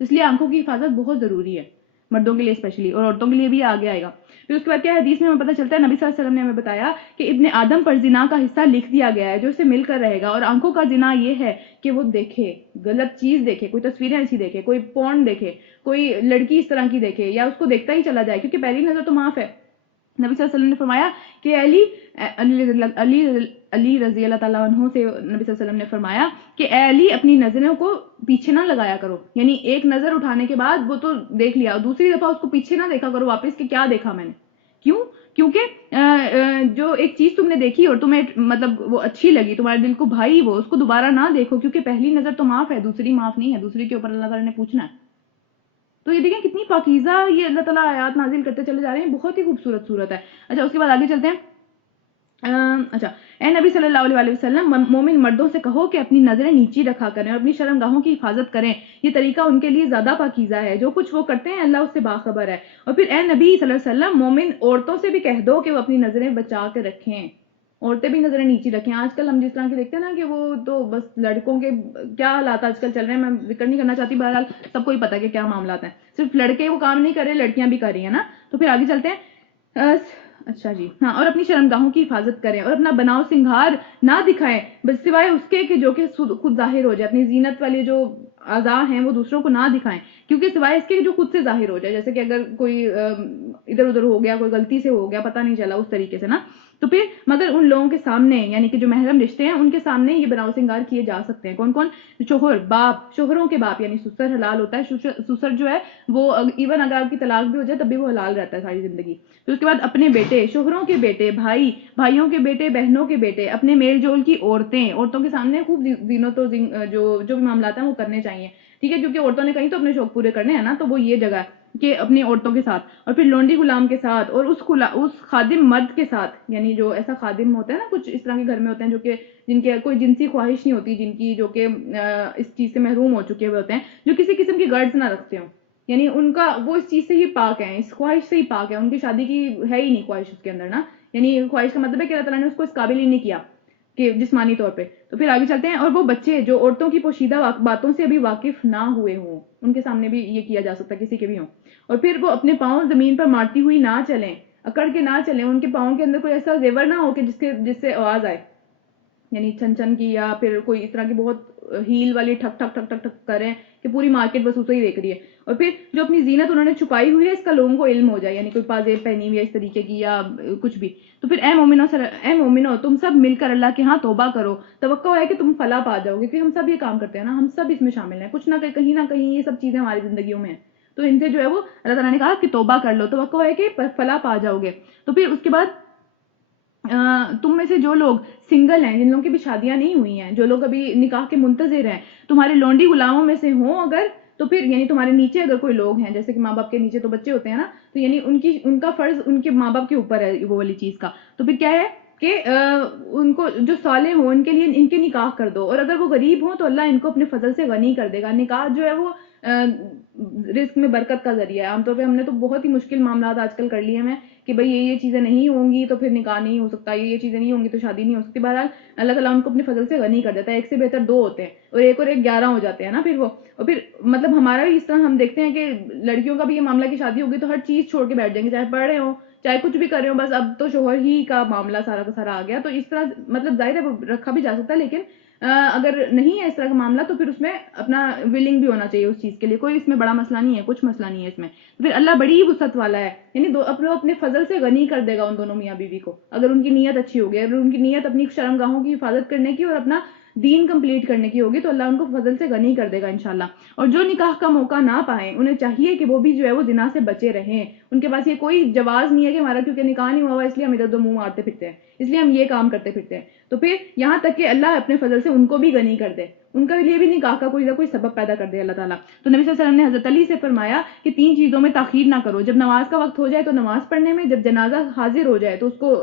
اس لیے آنکھوں کی حفاظت بہت ضروری ہے مردوں کے لیے اسپیشلی، اور عورتوں کے لیے بھی آگے آئے گا۔ پھر اس کے بعد کیا حدیث میں ہمیں پتہ چلتا ہے، نبی صلی اللہ علیہ وسلم نے ہمیں بتایا کہ ابن آدم پر زنا کا حصہ لکھ دیا گیا ہے جو اسے مل کر رہے گا، اور آنکھوں کا زنا یہ ہے کہ وہ دیکھے، غلط چیز دیکھے، کوئی تصویریں ایسی دیکھے، کوئی پورن دیکھے، کوئی لڑکی اس طرح کی دیکھے، یا اس کو دیکھتا ہی چلا جائے، کیونکہ پہلی نظر تو معاف ہے، نبی صلی اللہ علیہ وسلم نے فرمایا کہ علی رضی اللہ تعالیٰ عنہ سے نبی صلی اللہ علیہ وسلم نے فرمایا کہ اے علی اپنی نظروں کو پیچھے نہ لگایا کرو، یعنی ایک نظر اٹھانے کے بعد وہ تو دیکھ لیا، دوسری دفعہ اس کو پیچھے نہ دیکھا کرو واپس کہ کیا دیکھا میں نے. کیوں؟ کیونکہ جو ایک چیز تم نے دیکھی اور تمہیں مطلب وہ اچھی لگی، تمہارے دل کو بھائی وہ، اس کو دوبارہ نہ دیکھو، کیونکہ پہلی نظر تو معاف ہے، دوسری معاف نہیں ہے، دوسری کے اوپر اللہ تعالیٰ نے پوچھنا ہے. تو یہ دیکھیں کتنی پاکیزہ یہ اللہ تعالیٰ آیات نازل کرتے چلے جا رہے ہیں، بہت ہی خوبصورت صورت ہے. اچھا اس کے بعد آگے چلتے ہیں. اچھا اے نبی صلی اللہ علیہ وسلم، مومن مردوں سے کہو کہ اپنی نظریں نیچی رکھا کریں اور اپنی شرمگاہوں کی حفاظت کریں، یہ طریقہ ان کے لیے زیادہ پاکیزہ ہے، جو کچھ وہ کرتے ہیں اللہ اس سے باخبر ہے. اور پھر اے نبی صلی اللہ علیہ وسلم، مومن عورتوں سے بھی کہہ دو کہ وہ اپنی نظریں بچا کے رکھیں، عورتیں بھی نظریں نیچی رکھیں. آج کل ہم جس طرح کے دیکھتے ہیں نا کہ وہ تو بس لڑکوں کے کیا حالات آج کل چل رہے ہیں، میں ذکر نہیں کرنا چاہتی، بہرحال سب کو ہی پتا کہ کیا معاملات ہیں. صرف لڑکے وہ کام نہیں کر رہے، لڑکیاں بھی کر رہی ہیں نا. تو پھر آگے چلتے ہیں. اچھا جی ہاں، اور اپنی شرمگاہوں کی حفاظت کریں اور اپنا بناؤ سنگھار نہ دکھائیں بس سوائے اس کے کہ جو کہ خود ظاہر ہو جائے. اپنی زینت والے جو اعضاء ہیں وہ دوسروں کو نہ دکھائیں، کیونکہ سوائے اس کے جو خود سے ظاہر ہو جائے، جیسے کہ اگر کوئی ادھر ادھر ہو گیا، کوئی غلطی سے ہو گیا، پتہ نہیں چلا اس طریقے سے نا. تو پھر مگر ان لوگوں کے سامنے، یعنی کہ جو محرم رشتے ہیں ان کے سامنے یہ بناؤ سنگار کیے جا سکتے ہیں. کون کون؟ شوہر، باپ، شوہروں کے باپ یعنی سسر حلال ہوتا ہے. سسر جو ہے وہ ایون اگر آپ کی طلاق بھی ہو جائے تب بھی وہ حلال رہتا ہے ساری زندگی. پھر اس کے بعد اپنے بیٹے، شوہروں کے بیٹے، بھائی، بھائیوں کے بیٹے، بہنوں کے بیٹے، اپنے میل جول کی عورتیں، عورتوں کے سامنے خوب زینت و جو بھی معاملات ہیں وہ کرنے چاہیے. ٹھیک ہے، کیونکہ عورتوں نے کہیں تو اپنے شوق پورے کرنے ہیں نا، تو وہ یہ جگہ ہے کہ اپنی عورتوں کے ساتھ، اور پھر لونڈی غلام کے ساتھ، اور اس خادم مرد کے ساتھ، یعنی جو ایسا خادم ہوتا ہے نا، کچھ اس طرح کے گھر میں ہوتے ہیں جو کہ جن کے کوئی جنسی خواہش نہیں ہوتی، جن کی جو کہ اس چیز سے محروم ہو چکے ہوئے ہوتے ہیں، جو کسی قسم کی غرض نہ رکھتے ہوں، یعنی ان کا وہ اس چیز سے ہی پاک ہے، اس خواہش سے ہی پاک ہے، ان کی شادی کی ہے ہی نہیں خواہش اس کے اندر نا. یعنی خواہش کا مطلب ہے کہ اللہ تعالیٰ نے اس کو اس قابل ہی نہیں کیا کہ جسمانی طور پہ. تو پھر آگے چلتے ہیں. اور وہ بچے جو عورتوں کی پوشیدہ باتوں سے ابھی واقف نہ ہوئے ہوں، ان کے سامنے بھی یہ کیا جا سکتا ہے، کسی کے بھی ہوں. اور پھر وہ اپنے پاؤں زمین پر مارتی ہوئی نہ چلیں، اکڑ کے نہ چلیں، ان کے پاؤں کے اندر کوئی ایسا زیور نہ ہو کہ جس سے آواز آئے، یعنی چھن چھن کی، یا پھر کوئی اس طرح کی بہت ہیل والی ٹھک ٹھک ٹھک ٹھک ٹھک کریں کہ پوری مارکیٹ بس اسے ہی دیکھ رہی ہے. اور پھر جو اپنی زینت انہوں نے چھپائی ہوئی ہے اس کا لوگوں کو علم ہو جائے، یعنی کوئی پازیب پہنی ہوئی ہے اس طریقے کی یا کچھ بھی. تو پھر اے مومنو تم سب مل کر اللہ کے ہاں توبہ کرو، توقع ہے کہ تم فلاح پا جاؤ گے. کیونکہ ہم سب یہ کام کرتے ہیں نا، ہم سب اس میں شامل ہیں، کچھ نہ کہیں نہ کہیں یہ سب چیزیں ہماری زندگیوں میں ہیں. تو ان سے جو ہے وہ اللہ تعالیٰ نے کہا کہ توبہ کر لو، توقع ہے کہ فلاح پا جاؤ گے. تو پھر اس کے بعد تم میں سے جو لوگ سنگل ہیں، جن لوگوں کی بھی شادیاں نہیں ہوئی ہیں، جو لوگ ابھی نکاح کے منتظر ہیں، تمہارے لونڈی غلاموں میں سے ہوں اگر، تو پھر یعنی تمہارے نیچے اگر کوئی لوگ ہیں، جیسے کہ ماں باپ کے نیچے تو بچے ہوتے ہیں نا، تو یعنی ان کا فرض ان کے ماں باپ کے اوپر ہے وہ والی چیز کا. تو پھر کیا ہے کہ ان کو جو صالح ہوں ان کے لیے ان کے نکاح کر دو، اور اگر وہ غریب ہوں تو اللہ ان کو اپنے فضل سے غنی کر دے گا. نکاح جو ہے وہ رزق میں برکت کا ذریعہ ہے. عام طور پہ ہم نے تو بہت ہی مشکل معاملات آج کل کر لیے ہیں کہ بھئی یہ چیزیں نہیں ہوں گی تو پھر نکاح نہیں ہو سکتا، یہ چیزیں نہیں ہوں گی تو شادی نہیں ہو سکتی. بہرحال اللہ تعالیٰ ان کو اپنے فضل سے غنی کر دیتا ہے. ایک سے بہتر دو ہوتے ہیں اور ایک 11 ہو جاتے ہیں نا پھر وہ. اور پھر مطلب ہمارا بھی اس طرح ہم دیکھتے ہیں کہ لڑکیوں کا بھی یہ معاملہ کی شادی ہوگی تو ہر چیز چھوڑ کے بیٹھ جائیں گے، چاہے پڑھ رہے ہوں چاہے کچھ بھی کر رہے ہو، بس اب تو شوہر ہی کا معاملہ سارا کا سارا آ گیا. تو اس طرح مطلب ظاہر ہے رکھا بھی جا سکتا ہے، لیکن اگر نہیں ہے اس طرح کا معاملہ تو پھر اس میں اپنا ولنگ بھی ہونا چاہیے اس چیز کے لیے. کوئی اس میں بڑا مسئلہ نہیں ہے، کچھ مسئلہ نہیں ہے اس میں. پھر اللہ بڑی وسعت والا ہے، یعنی اپنے فضل سے غنی کر دے گا ان دونوں میاں بیوی کو، اگر ان کی نیت اچھی ہوگی. اگر ان کی نیت اپنی شرمگاہوں کی حفاظت کرنے کی اور اپنا دین کمپلیٹ کرنے کی ہوگی تو اللہ ان کو فضل سے غنی کر دے گا انشاءاللہ. اور جو نکاح کا موقع نہ پائیں انہیں چاہیے کہ وہ بھی جو ہے وہ زنا سے بچے رہیں. ان کے پاس یہ کوئی جواز نہیں ہے کہ ہمارا کیونکہ نکاح نہیں ہوا اس لیے ہم ادھر ادھر منہ مارتے پھرتے ہیں، اس لیے ہم یہ کام کرتے پھرتے ہیں. تو پھر یہاں تک کہ اللہ اپنے فضل سے ان کو بھی غنی کر دے، ان کے لیے بھی نکاح کا کوئی نہ کوئی سبب پیدا کر دے اللہ تعالیٰ. تو نبی صلی اللہ علیہ وسلم نے حضرت علی سے فرمایا کہ 3 چیزوں میں تاخیر نہ کرو: جب نماز کا وقت ہو جائے تو نماز پڑھنے میں، جب جنازہ حاضر ہو جائے تو اس کو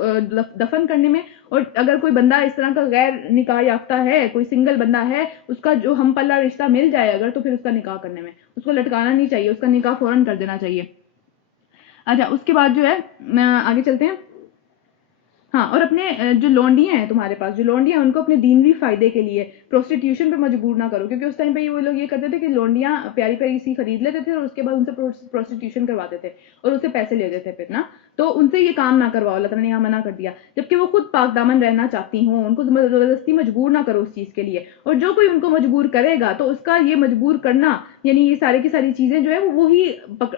دفن کرنے میں، اور اگر کوئی بندہ اس طرح کا غیر نکاح یافتہ ہے، کوئی سنگل بندہ ہے، اس کا جو ہم پلہ رشتہ مل جائے اگر، تو پھر اس کا نکاح کرنے میں، اس کو لٹکانا نہیں چاہیے، اس کا نکاح فوراً کر دینا چاہیے. اچھا اس کے بعد جو ہے آگے چلتے ہیں. ہاں، اور اپنے جو لونڈیاں ہیں تمہارے پاس، جو لونڈیاں ہیں ان کو اپنے دینوی فائدے کے لیے پروسٹیٹیوشن پہ مجبور نہ کرو، کیونکہ اس ٹائم پہ وہ لوگ یہ کرتے تھے کہ لونڈیاں پیاری پیاری سی خرید لیتے تھے اور اس کے بعد ان سے پروسٹیٹیوشن کرواتے تھے اور اس سے پیسے لیتے تھے پھر نا. تو ان سے یہ کام نہ کرواؤ، اللہ تعالیٰ نے یہاں منع کر دیا، جبکہ وہ خود پاک دامن رہنا چاہتی ہوں، ان کو زبردستی مجبور نہ کرو اس چیز کے لیے، اور جو کوئی ان کو مجبور کرے گا تو اس کا یہ مجبور کرنا یعنی یہ سارے کی ساری چیزیں جو ہے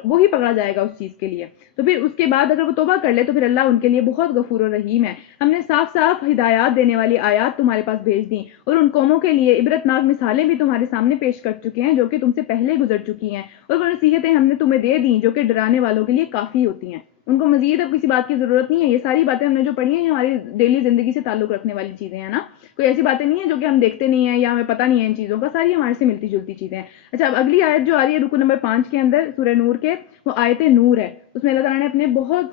وہی پکڑا جائے گا اس چیز کے لیے۔ تو پھر اس کے بعد اگر وہ توبہ کر لے تو پھر اللہ ان کے لیے بہت غفور و رحیم ہے۔ ہم نے صاف صاف ہدایات دینے والی آیات تمہارے پاس بھیج دیں، اور ان قوموں کے لیے عبرتناک مثالیں بھی تمہارے سامنے پیش کر چکے ہیں جو کہ تم سے پہلے گزر چکی ہیں، اور وہ نصیحتیں ہم نے تمہیں دے دیں جو کہ ڈرانے والوں کے لیے کافی ہوتی ہیں۔ ان کو مزید اب کسی بات کی ضرورت نہیں ہے، یہ ساری باتیں ہم نے جو پڑھی ہیں یہ ہماری ڈیلی زندگی سے تعلق رکھنے والی چیزیں ہیں نا، کوئی ایسی باتیں نہیں ہیں جو کہ ہم دیکھتے نہیں ہیں یا ہمیں پتہ نہیں ہے ان چیزوں کا، ساری ہمارے سے ملتی جلتی چیزیں ہیں۔ اچھا، اب اگلی آیت جو آ رہی ہے رکو نمبر 5 کے اندر سورہ نور کے، وہ آیت نور ہے، اس میں اللہ تعالیٰ نے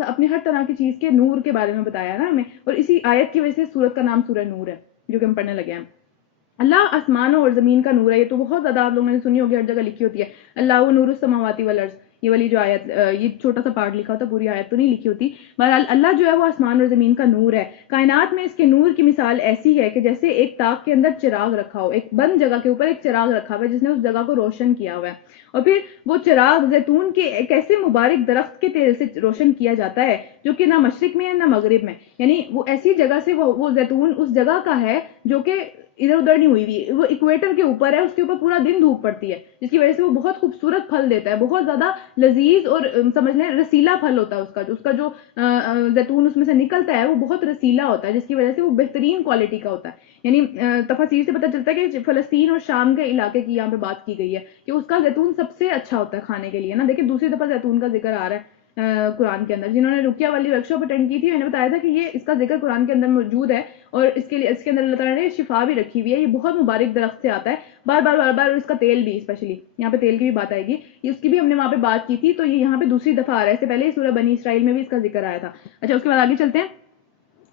اپنے ہر طرح کی چیز کے نور کے بارے میں بتایا نا ہمیں، اور اسی آیت کی وجہ سے سورت کا نام سورہ نور ہے جو کہ ہم پڑھنے لگے ہیں۔ اللہ آسمانوں اور زمین کا نور ہے، یہ تو بہت زیادہ آپ لوگوں نے سنی ہوگی، ہر جگہ لکھی ہوتی ہے، اللہ نور السماوات والارض، یہ والی جو آیت، یہ چھوٹا سا پارٹ لکھا ہوتا ہے، پوری آیت تو نہیں لکھی ہوتی۔ بہرحال اللہ جو ہے وہ آسمان اور زمین کا نور ہے، کائنات میں اس کے نور کی مثال ایسی ہے کہ جیسے ایک تاک کے اندر چراغ رکھا ہو، ایک بند جگہ کے اوپر ایک چراغ رکھا ہوا ہے جس نے اس جگہ کو روشن کیا ہوا ہے، اور پھر وہ چراغ زیتون کے ایک ایسے مبارک درخت کے تیل سے روشن کیا جاتا ہے جو کہ نہ مشرق میں ہے نہ مغرب میں، یعنی وہ ایسی جگہ سے وہ زیتون اس جگہ کا ہے جو کہ ادھر ادھر نہیں ہوئی ہوئی، وہ اکویٹر کے اوپر ہے، اس کے اوپر پورا دن دھوپ پڑتی ہے، جس کی وجہ سے وہ بہت خوبصورت پھل دیتا ہے، بہت زیادہ لذیذ اور سمجھ لیں رسیلا پھل ہوتا ہے اس کا جو زیتون اس میں سے نکلتا ہے وہ بہت رسیلا ہوتا ہے، جس کی وجہ سے وہ بہترین کوالٹی کا ہوتا ہے۔ یعنی تفاسیر سے پتہ چلتا ہے کہ فلسطین اور شام کے علاقے کی یہاں پہ بات کی گئی ہے کہ اس کا زیتون سب سے اچھا ہوتا ہے کھانے کے لیے نا۔ دیکھیں دوسری دفعہ زیتون کا ذکر آ رہا ہے قرآن کے اندر، جنہوں نے رقیہ والی ورک شاپ اٹینڈ کی تھی میں نے بتایا تھا کہ یہ اس کا ذکر قرآن کے اندر موجود ہے، اور اس کے اندر اللہ تعالیٰ نے شفا بھی رکھی ہوئی ہے، یہ بہت مبارک درخت سے آتا ہے بار بار اور اس کا تیل بھی، اسپیشلی یہاں پہ تیل کی بھی بات آئے گی، اس کی بھی ہم نے وہاں پہ بات کی تھی، تو یہ یہاں پہ دوسری دفعہ آ رہا ہے، اس سے پہلے سورہ بنی اسرائیل میں بھی اس کا ذکر آیا تھا۔ اچھا، اس کے بعد آگے چلتے ہیں،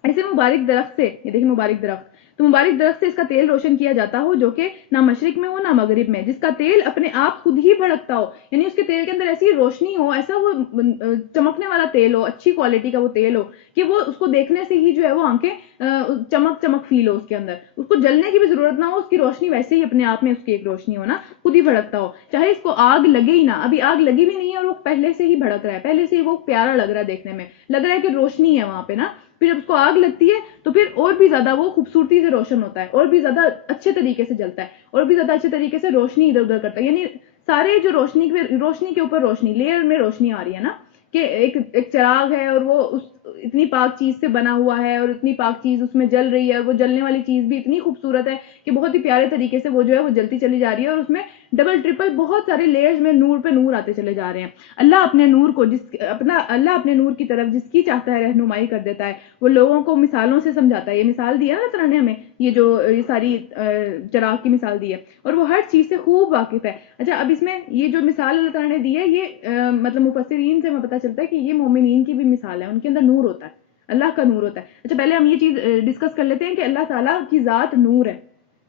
ایسے مبارک درخت سے، یہ دیکھیں مبارک درخت، تو مبارک درخت سے اس کا تیل روشن کیا جاتا ہو جو کہ نہ مشرق میں ہو نہ مغرب میں، جس کا تیل اپنے آپ خود ہی بھڑکتا ہو، یعنی اس کے تیل کے اندر ایسی روشنی ہو، ایسا وہ چمکنے والا تیل ہو، اچھی کوالٹی کا وہ تیل ہو کہ وہ اس کو دیکھنے سے ہی جو ہے وہ آنکھیں چمک چمک فیل ہو اس کے اندر، اس کو جلنے کی بھی ضرورت نہ ہو، اس کی روشنی ویسے ہی اپنے آپ میں اس کی ایک روشنی ہو نا، خود ہی بھڑکتا ہو، چاہے اس کو آگ لگے ہی نہ، ابھی آگ لگی بھی نہیں ہے اور وہ پہلے سے ہی بھڑک رہا ہے، پہلے سے ہی وہ پیارا لگ رہا ہے، دیکھنے میں لگ رہا ہے کہ روشنی ہے وہاں پہ نا، پھر جب اس کو آگ لگتی ہے تو پھر اور بھی زیادہ وہ خوبصورتی سے روشن ہوتا ہے، اور بھی زیادہ اچھے طریقے سے جلتا ہے، اور بھی زیادہ اچھے طریقے سے روشنی ادھر ادھر کرتا ہے، یعنی سارے جو روشنی کے اوپر روشنی، لیئر میں روشنی آ رہی ہے نا، کہ ایک چراغ ہے اور وہ اتنی پاک چیز سے بنا ہوا ہے اور اتنی پاک چیز اس میں جل رہی ہے، اور وہ جلنے والی چیز بھی اتنی خوبصورت ہے کہ بہت ہی پیارے طریقے سے وہ جو ہے وہ جلتی چلی جا رہی ہے، اور اس میں ڈبل ٹرپل بہت سارے لیئرز میں نور پہ نور آتے چلے جا رہے ہیں۔ اللہ اپنے نور کی طرف جس کی چاہتا ہے رہنمائی کر دیتا ہے، وہ لوگوں کو مثالوں سے سمجھاتا ہے، یہ مثال دی ہے نا اللہ تعالیٰ نے ہمیں، یہ ساری چراغ کی مثال دی ہے، اور وہ ہر چیز سے خوب واقف ہے۔ اچھا، اب اس میں یہ جو مثال اللہ تعالیٰ نے دی ہے یہ مطلب مفسرین سے ہمیں پتہ چلتا ہے کہ یہ مومنین کی بھی مثال ہے، ان کے اندر نور ہوتا ہے، اللہ کا نور ہوتا ہے۔ اچھا، پہلے ہم یہ چیز ڈسکس کر لیتے ہیں کہ اللہ تعالیٰ کی ذات نور ہے،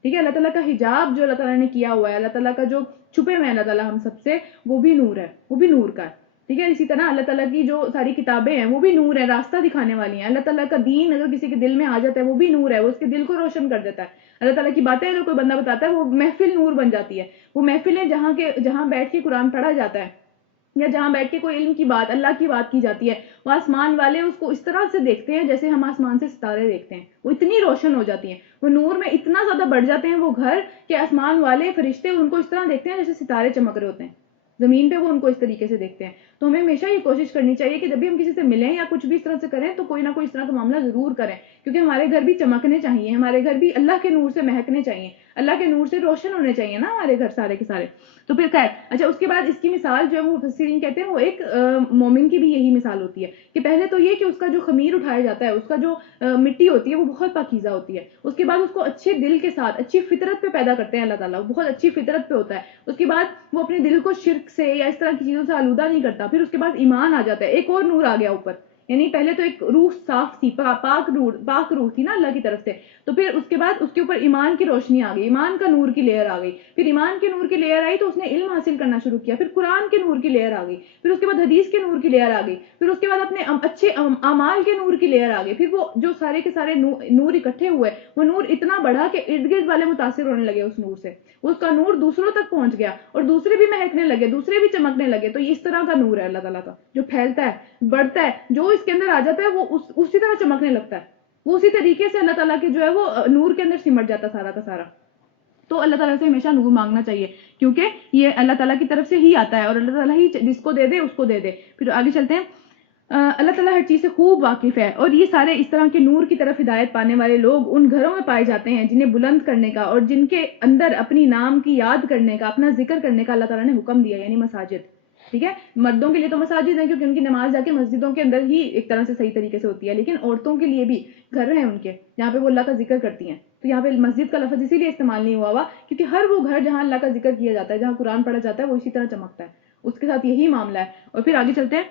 ٹھیک ہے، اللہ تعالیٰ کا حجاب جو اللہ تعالیٰ نے کیا ہوا ہے، اللہ تعالیٰ کا جو چھپے ہوئے ہیں اللہ تعالیٰ ہم سب سے، وہ بھی نور ہے، وہ بھی نور کا ہے، ٹھیک ہے۔ اسی طرح اللہ تعالیٰ کی جو ساری کتابیں ہیں وہ بھی نور ہے، راستہ دکھانے والی ہیں۔ اللہ تعالیٰ کا دین اگر کسی کے دل میں آ جاتا ہے وہ بھی نور ہے، وہ اس کے دل کو روشن کر دیتا ہے۔ اللہ تعالیٰ کی باتیں اگر کوئی بندہ بتاتا ہے وہ محفل نور بن جاتی ہے، وہ محفلیں جہاں بیٹھ کے قرآن پڑھا جاتا ہے یا جہاں بیٹھ کے کوئی علم کی بات، اللہ کی بات کی جاتی ہے، وہ آسمان والے اس کو اس طرح سے دیکھتے ہیں جیسے ہم آسمان سے ستارے دیکھتے ہیں، وہ اتنی روشن ہو جاتی ہیں، وہ نور میں اتنا زیادہ بڑھ جاتے ہیں وہ گھر کہ آسمان والے فرشتے ان کو اس طرح دیکھتے ہیں جیسے ستارے چمک رہے ہوتے ہیں، زمین پہ وہ ان کو اس طریقے سے دیکھتے ہیں۔ تو ہمیں ہمیشہ یہ کوشش کرنی چاہیے کہ جب بھی ہم کسی سے ملیں یا کچھ بھی اس طرح سے کریں تو کوئی نہ کوئی اس طرح کا معاملہ ضرور کریں، کیونکہ ہمارے گھر بھی چمکنے چاہیے، ہمارے گھر بھی اللہ کے نور سے مہکنے چاہیے، اللہ کے نور سے روشن ہونے چاہیے نا ہمارے گھر سارے کے سارے۔ تو پھر خیر، اچھا، اس کے بعد اس کی مثال جو ہے وہ مفسرین کہتے ہیں وہ ایک مومن کی بھی یہی مثال ہوتی ہے کہ پہلے تو یہ کہ اس کا جو خمیر اٹھایا جاتا ہے، اس کا جو مٹی ہوتی ہے وہ بہت پاکیزہ ہوتی ہے، اس کے بعد اس کو اچھے دل کے ساتھ اچھی فطرت پہ پیدا کرتے ہیں اللہ تعالیٰ، وہ بہت اچھی فطرت پہ ہوتا ہے، اس کے بعد وہ اپنے دل کو شرک سے یا اس طرح کی چیزوں سے آلودہ نہیں کرتا، پھر اس کے بعد ایمان آ جاتا ہے، ایک اور نور آ گیا اوپر، یعنی پہلے تو ایک روح صاف تھی، پاک روح تھی نا اللہ کی طرف سے، تو پھر اس کے بعد اس کے اوپر ایمان کی روشنی آ گئی، ایمان کا نور کی لیئر آ گئی، پھر ایمان کے نور کی لیئر آئی تو اس نے علم حاصل کرنا شروع کیا، پھر قرآن کے نور کی لیئر آ گئی، پھر اس کے بعد حدیث کے نور کی لیئر آ گئی، پھر اس کے بعد اپنے اچھے اعمال کے نور کی لیئر آ گئی، پھر وہ جو سارے کے سارے نور اکٹھے ہوئے، وہ نور اتنا بڑھا کہ ارد گرد والے متاثر ہونے لگے اس نور سے، اس کا نور دوسروں تک پہنچ گیا اور دوسرے بھی مہکنے لگے، دوسرے بھی چمکنے لگے۔ تو یہ اس طرح کا نور ہے اللہ تعالیٰ کا جو پھیلتا ہے، بڑھتا ہے، جو اس کے اندر آ جاتا ہے وہ اسی طرح چمکنے لگتا ہے، وہ اسی طریقے سے اللہ تعالیٰ کے جو ہے وہ نور کے اندر سمٹ جاتا سارا کا سارا. تو اللہ تعالیٰ سے ہمیشہ نور مانگنا چاہیے، کیونکہ یہ اللہ تعالیٰ کی طرف سے ہی آتا ہے، اور اللہ تعالیٰ ہی جس کو دے دے اس کو دے دے. پھر آگے چلتے ہیں. اللہ تعالیٰ ہر چیز سے خوب واقف ہے، اور یہ سارے اس طرح کے نور کی طرف ہدایت پانے والے لوگ ان گھروں میں پائے جاتے ہیں جنہیں بلند کرنے کا اور جن کے اندر اپنی نام کی یاد کرنے کا، اپنا ذکر کرنے کا اللہ تعالیٰ نے حکم دیا، یعنی مساجد. ٹھیک ہے، مردوں کے لیے تو مساجد ہیں کیونکہ ان کی نماز جا کے مسجدوں کے اندر ہی ایک طرح سے صحیح طریقے سے ہوتی ہے، لیکن عورتوں کے لیے بھی گھر ہیں ان کے جہاں پہ وہ اللہ کا ذکر کرتی ہیں. تو یہاں پہ مسجد کا لفظ اسی لیے استعمال نہیں ہوا کیونکہ ہر وہ گھر جہاں اللہ کا ذکر کیا جاتا ہے، جہاں قرآن پڑھا جاتا ہے، وہ اسی طرح چمکتا ہے. اس کے ساتھ یہی معاملہ ہے. اور پھر آگے چلتے ہیں.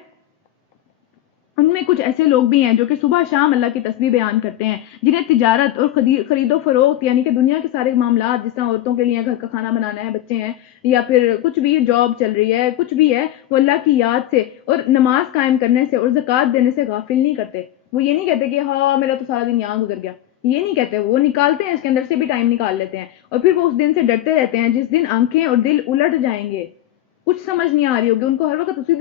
ان میں کچھ ایسے لوگ بھی ہیں جو کہ صبح شام اللہ کی تسبیح بیان کرتے ہیں، جنہیں تجارت اور خرید و فروخت یعنی کہ دنیا کے سارے معاملات، جس طرح عورتوں کے لیے گھر کا کھانا بنانا ہے، بچے ہیں، یا پھر کچھ بھی جاب چل رہی ہے، کچھ بھی ہے، وہ اللہ کی یاد سے اور نماز قائم کرنے سے اور زکوٰۃ دینے سے غافل نہیں کرتے. وہ یہ نہیں کہتے کہ ہاں میرا تو سارا دن یہاں گزر گیا، یہ نہیں کہتے. وہ نکالتے ہیں، اس کے اندر سے بھی ٹائم نکال لیتے ہیں، اور پھر وہ اس دن سے ڈرتے رہتے ہیں جس دن آنکھیں اور دل الٹ جائیں گے. کچھ سمجھ نہیں آ رہی ہوگی ان کو، ہر وقت اسی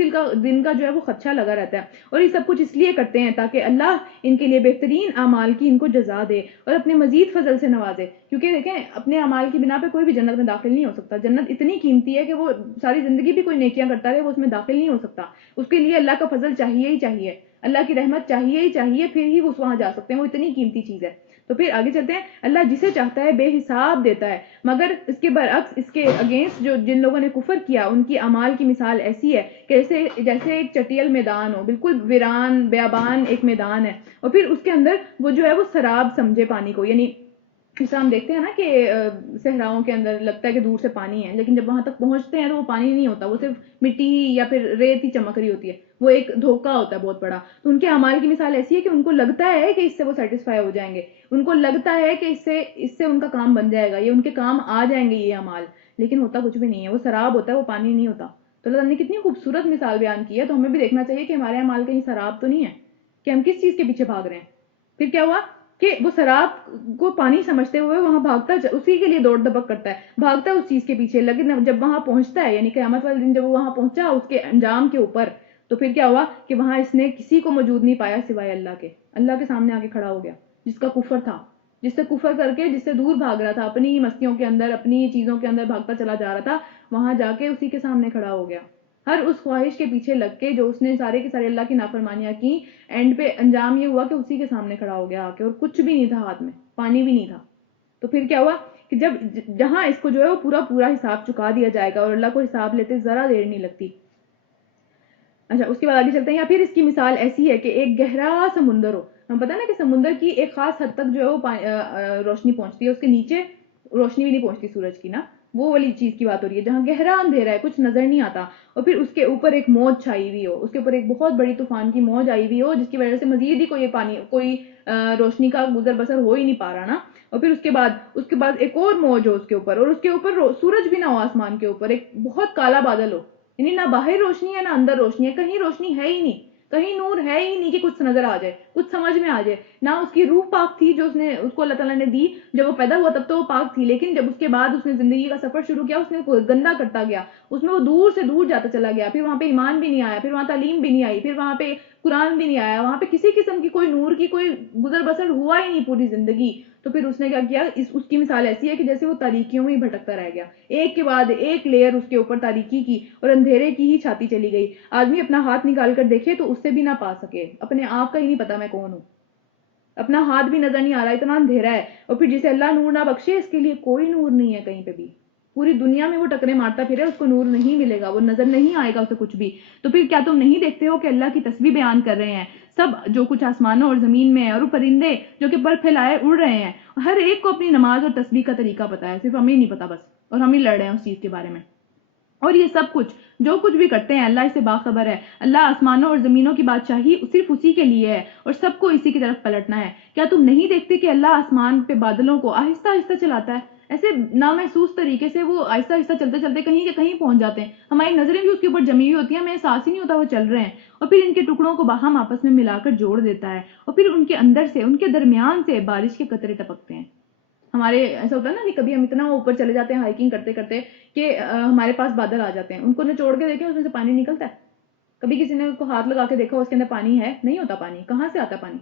دن کا جو ہے وہ خدشہ لگا رہتا ہے. اور یہ سب کچھ اس لیے کرتے ہیں تاکہ اللہ ان کے لیے بہترین اعمال کی ان کو جزا دے اور اپنے مزید فضل سے نوازے. کیونکہ دیکھیں اپنے اعمال کی بنا پہ کوئی بھی جنت میں داخل نہیں ہو سکتا. جنت اتنی قیمتی ہے کہ وہ ساری زندگی بھی کوئی نیکیاں کرتا رہے وہ اس میں داخل نہیں ہو سکتا. اس کے لیے اللہ کا فضل چاہیے ہی چاہیے، اللہ کی رحمت چاہیے ہی چاہیے، پھر ہی وہ وہاں جا سکتے ہیں. وہ اتنی قیمتی چیز ہے. تو پھر آگے چلتے ہیں. اللہ جسے چاہتا ہے بے حساب دیتا ہے، مگر اس کے برعکس اس کے اگینسٹ جن لوگوں نے کفر کیا ان کی اعمال کی مثال ایسی ہے کہ جیسے ایک چٹیل میدان ہو، بالکل ویران بیابان ایک میدان ہے، اور پھر اس کے اندر وہ جو ہے وہ سراب سمجھے پانی کو. یعنی جیسا ہم دیکھتے ہیں نا کہ صحراؤں کے اندر لگتا ہے کہ دور سے پانی ہے، لیکن جب وہاں تک پہنچتے ہیں تو وہ پانی نہیں ہوتا، وہ صرف مٹی یا پھر ریت ہی چمک رہی ہوتی ہے. وہ ایک دھوکہ ہوتا ہے بہت بڑا. تو ان کے اعمال کی مثال ایسی ہے کہ ان کو لگتا ہے کہ اس سے وہ سیٹسفائی ہو جائیں گے، ان کو لگتا ہے کہ اس سے ان کا کام بن جائے گا، یہ ان کے کام آ جائیں گے یہ اعمال، لیکن ہوتا کچھ بھی نہیں ہے. وہ سراب ہوتا ہے، وہ پانی نہیں ہوتا. تو اللہ نے کتنی خوبصورت مثال بیان کی ہے. تو ہمیں بھی دیکھنا چاہیے کہ ہمارے اعمال کہیں سراب تو نہیں ہے، کہ ہم کس چیز کے پیچھے بھاگ رہے ہیں. پھر کیا ہوا کہ وہ سراب کو پانی سمجھتے ہوئے وہاں بھاگتا، اسی کے لیے دوڑ دھپک کرتا ہے، بھاگتا ہے اس چیز کے پیچھے. لیکن جب وہاں پہنچتا ہے، یعنی قیامت والے دن جب وہ وہاں پہنچا اس کے انجام کے اوپر، تو پھر کیا ہوا کہ وہاں اس نے کسی کو موجود نہیں پایا سوائے اللہ کے. اللہ کے سامنے آ کے کھڑا ہو گیا جس کا کفر تھا، جس سے کفر کر کے جس سے دور بھاگ رہا تھا، اپنی مستیوں کے اندر اپنی چیزوں کے اندر بھاگتا چلا جا رہا تھا. وہاں جا کے اسی کے سامنے کھڑا ہو گیا، ہر اس خواہش کے پیچھے لگ کے جو اس نے سارے کے سارے اللہ کی نافرمانیاں کی. اینڈ پہ انجام یہ ہوا کہ اسی کے سامنے کھڑا ہو گیا آ کے، اور کچھ بھی نہیں تھا ہاتھ میں، پانی بھی نہیں تھا. تو پھر کیا ہوا کہ جہاں اس کو جو ہے وہ پورا حساب چکا دیا جائے گا، اور اللہ کو حساب لیتے ذرا دیر نہیں لگتی. اچھا اس کے بعد آگے چلتے ہیں. یا پھر اس کی مثال ایسی ہے کہ ایک گہرا سمندر ہو. ہم پتہ نا کہ سمندر کی ایک خاص حد تک جو ہے وہ روشنی پہنچتی ہے، اس کے نیچے روشنی بھی نہیں پہنچتی سورج کی نا، وہ والی چیز کی بات ہو رہی ہے جہاں گہرا اندھیرا ہے، کچھ نظر نہیں آتا. اور پھر اس کے اوپر ایک موج چھائی ہوئی ہو، اس کے اوپر ایک بہت بڑی طوفان کی موج آئی ہوئی ہو، جس کی وجہ سے مزید ہی کوئی روشنی کا گزر بسر ہو ہی نہیں پا رہا نا. اور پھر اس کے بعد ایک اور موج ہو اس کے اوپر، اور اس کے اوپر سورج بھی نہ ہو، آسمان کے اوپر ایک بہت کالا بادل ہو. یعنی نہ باہر روشنی ہے نہ اندر روشنی ہے، کہیں روشنی ہے ہی نہیں، کہیں نور ہے ہی نہیں کہ کچھ نظر آ جائے، کچھ سمجھ میں آ جائے. نہ اس کی روح پاک تھی جو اس کو اللہ تعالیٰ نے دی. جب وہ پیدا ہوا تب تو وہ پاک تھی، لیکن جب اس کے بعد اس نے زندگی کا سفر شروع کیا، اس نے گندا کرتا گیا، اس میں وہ دور سے دور جاتا چلا گیا. پھر وہاں پہ ایمان بھی نہیں آیا، پھر وہاں تعلیم بھی نہیں آئی، پھر وہاں پہ قرآن بھی نہیں آیا، وہاں پہ کسی قسم کی کوئی نور کی کوئی گزر بسر ہوا ہی نہیں پوری زندگی. تو پھر اس نے کیا کیا، اس کی مثال ایسی ہے کہ جیسے وہ تاریکیوں میں ہی بھٹکتا رہ گیا، ایک کے بعد ایک لیئر اس کے اوپر تاریکی کی اور اندھیرے کی ہی چھاتی چلی گئی. آدمی اپنا ہاتھ نکال کر دیکھے تو اس سے بھی نہ پا سکے، اپنے آپ کا ہی نہیں پتا میں کون ہوں، اپنا ہاتھ بھی نظر نہیں آ رہا، اتنا اندھیرا ہے. اور پھر جسے اللہ نور نہ بخشے اس کے لیے کوئی نور نہیں ہے کہیں پہ بھی. پوری دنیا میں وہ ٹکرے مارتا پھرے، اس کو نور نہیں ملے گا، وہ نظر نہیں آئے گا اسے کچھ بھی. تو پھر کیا تم نہیں دیکھتے ہو کہ اللہ کی تسبیح بیان کر رہے ہیں سب جو کچھ آسمانوں اور زمین میں ہے، اور وہ پرندے جو کہ پر پھیلائے اڑ رہے ہیں، ہر ایک کو اپنی نماز اور تسبیح کا طریقہ پتا ہے، صرف ہمیں نہیں پتا بس، اور ہم ہی لڑ رہے ہیں اس چیز کے بارے میں. اور یہ سب کچھ جو کچھ بھی کرتے ہیں اللہ اس سے باخبر ہے. اللہ آسمانوں اور زمینوں کی بادشاہی صرف اسی کے لیے ہے اور سب کو اسی کی طرف پلٹنا ہے. کیا تم نہیں دیکھتے کہ اللہ آسمان پہ بادلوں کو آہستہ آہستہ چلاتا ہے؟ ایسے نامحسوس طریقے سے وہ آہستہ آہستہ چلتے چلتے کہیں کے کہیں پہنچ جاتے ہیں، ہماری نظریں بھی اس کے اوپر جمی ہوئی ہوتی ہیں، ہمیں احساس ہی نہیں ہوتا وہ چل رہے ہیں. اور پھر ان کے ٹکڑوں کو باہم آپس میں ملا کر جوڑ دیتا ہے، اور پھر ان کے اندر سے ان کے درمیان سے بارش کے قطرے ٹپکتے ہیں. ہمارے ایسا ہوتا ہے نا کہ کبھی ہم اتنا اوپر چلے جاتے ہیں ہائکنگ کرتے کرتے کہ ہمارے پاس بادل آ جاتے ہیں، ان کو نچوڑ کے دیکھیں اس میں سے پانی نکلتا ہے، کبھی کسی نے اس کو ہاتھ لگا کے دیکھا اس کے اندر پانی ہے؟ نہیں ہوتا پانی. کہاں سے آتا پانی؟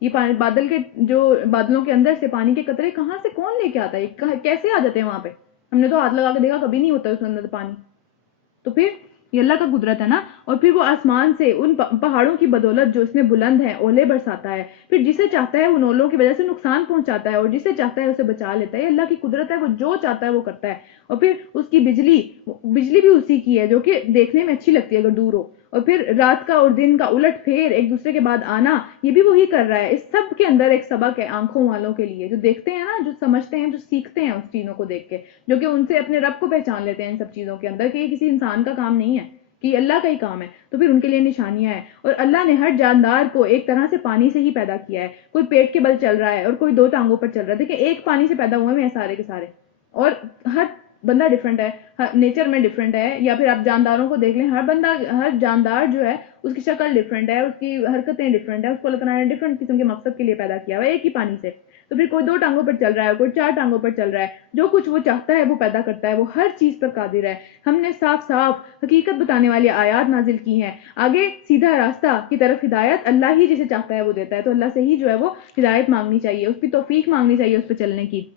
یہ پانی بادل کے جو بادلوں کے اندر سے پانی کے قطرے کہاں سے کون لے کے آتا ہے؟ کیسے آ جاتے ہیں وہاں پہ؟ ہم نے تو ہاتھ لگا کے دیکھا کبھی نہیں ہوتا اس کے اندر پانی. تو پھر یہ اللہ کا قدرت ہے نا. اور پھر وہ آسمان سے ان پہاڑوں کی بدولت جو اس میں بلند ہے اولے برساتا ہے. پھر جسے چاہتا ہے ان اولوں کی وجہ سے نقصان پہنچاتا ہے اور جسے چاہتا ہے اسے بچا لیتا ہے. یہ اللہ کی قدرت ہے, وہ جو چاہتا ہے وہ کرتا ہے. اور پھر اس کی بجلی بھی اسی کی ہے جو کہ دیکھنے میں اچھی لگتی ہے اگر دور ہو. اور پھر رات کا اور دن کا الٹ پھیر ایک دوسرے کے بعد آنا, یہ بھی وہی کر رہا ہے. اس سب کے اندر ایک سبق ہے آنکھوں والوں کے لیے, جو دیکھتے ہیں نا, جو سمجھتے ہیں, جو سیکھتے ہیں اس چیزوں کو دیکھ کے, جو کہ ان سے اپنے رب کو پہچان لیتے ہیں ان سب چیزوں کے اندر کہ یہ کسی انسان کا کام نہیں ہے, کہ یہ اللہ کا ہی کام ہے. تو پھر ان کے لیے نشانیاں ہیں. اور اللہ نے ہر جاندار کو ایک طرح سے پانی سے ہی پیدا کیا ہے. کوئی پیٹ کے بل چل رہا ہے اور کوئی 2 ٹانگوں پر چل رہا ہے. دیکھیں ایک پانی سے پیدا ہوئے ہیں سارے کے سارے, اور ہر بندہ ڈیفرنٹ ہے, نیچر میں ڈیفرنٹ ہے. یا پھر آپ جانداروں کو دیکھ لیں, ہر جاندار جو ہے اس کی شکل ڈیفرنٹ ہے, اس کی حرکتیں ڈیفرنٹ ہے, اس کو اللہ تعالیٰ نے ڈیفرنٹ قسم کے مقصد کے لیے پیدا کیا ہوا ہے ایک ہی پانی سے. تو پھر کوئی 2 ٹانگوں پر چل رہا ہے, کوئی 4 ٹانگوں پر چل رہا ہے. جو کچھ وہ چاہتا ہے وہ پیدا کرتا ہے, وہ ہر چیز پر قادر ہے. ہم نے صاف صاف حقیقت بتانے والی آیات نازل کی ہیں. آگے سیدھا راستہ کی طرف ہدایت اللہ ہی جسے چاہتا ہے وہ دیتا ہے. تو اللہ سے ہی جو ہے وہ ہدایت مانگنی چاہیے, اس کی توفیق مانگنی چاہیے اس پہ چلنے کی.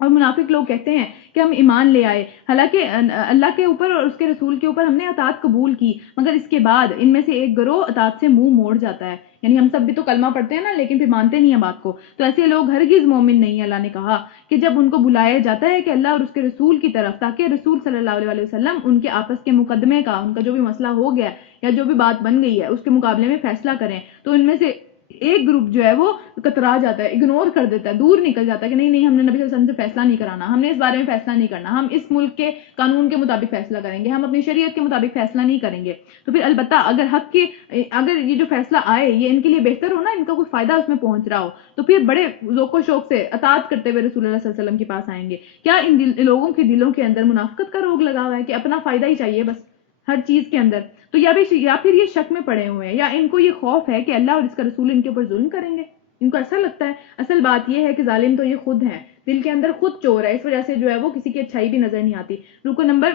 اور منافق لوگ کہتے ہیں کہ ہم ایمان لے آئے, حالانکہ اللہ کے اوپر اور اس کے رسول کے اوپر ہم نے اطاعت قبول کی, مگر اس کے بعد ان میں سے ایک گروہ اطاعت سے منہ موڑ جاتا ہے. یعنی ہم سب بھی تو کلمہ پڑھتے ہیں نا, لیکن پھر مانتے نہیں ہیں بات کو. تو ایسے لوگ ہرگز مومن نہیں. اللہ نے کہا کہ جب ان کو بلایا جاتا ہے کہ اللہ اور اس کے رسول کی طرف, تاکہ رسول صلی اللہ علیہ وسلم ان کے آپس کے مقدمے کا, ان کا جو بھی مسئلہ ہو گیا یا جو بھی بات بن گئی ہے اس کے مقابلے میں فیصلہ کریں, تو ان میں سے ایک گروپ جو ہے وہ کترا جاتا ہے, اگنور کر دیتا ہے, دور نکل جاتا ہے کہ نہیں ہم نے نبی صلی اللہ علیہ وسلم سے فیصلہ نہیں کرانا, ہم نے اس بارے میں فیصلہ نہیں کرنا, ہم اس ملک کے قانون کے مطابق فیصلہ کریں گے, ہم اپنی شریعت کے مطابق فیصلہ نہیں کریں گے. تو پھر البتہ اگر یہ جو فیصلہ آئے یہ ان کے لیے بہتر ہو نا, ان کا کوئی فائدہ اس میں پہنچ رہا ہو, تو پھر بڑے ذوق و شوق سے اطاعت کرتے ہوئے رسول اللہ صلی اللہ علیہ وسلم کے پاس آئیں گے. کیا ان لوگوں کے دلوں کے اندر منافقت کا روگ لگا ہوا ہے کہ اپنا فائدہ ہی چاہیے بس ہر چیز کے اندر؟ تو یا پھر یہ شک میں پڑے ہوئے ہیں, یا ان کو یہ خوف ہے کہ اللہ اور اس کا رسول ان کے اوپر ظلم کریں گے. ان کو ایسا لگتا ہے. اصل بات یہ ہے کہ ظالم تو یہ خود ہیں, دل کے اندر خود چور ہے, اس وجہ سے جو ہے وہ کسی کی اچھائی بھی نظر نہیں آتی. رکو نمبر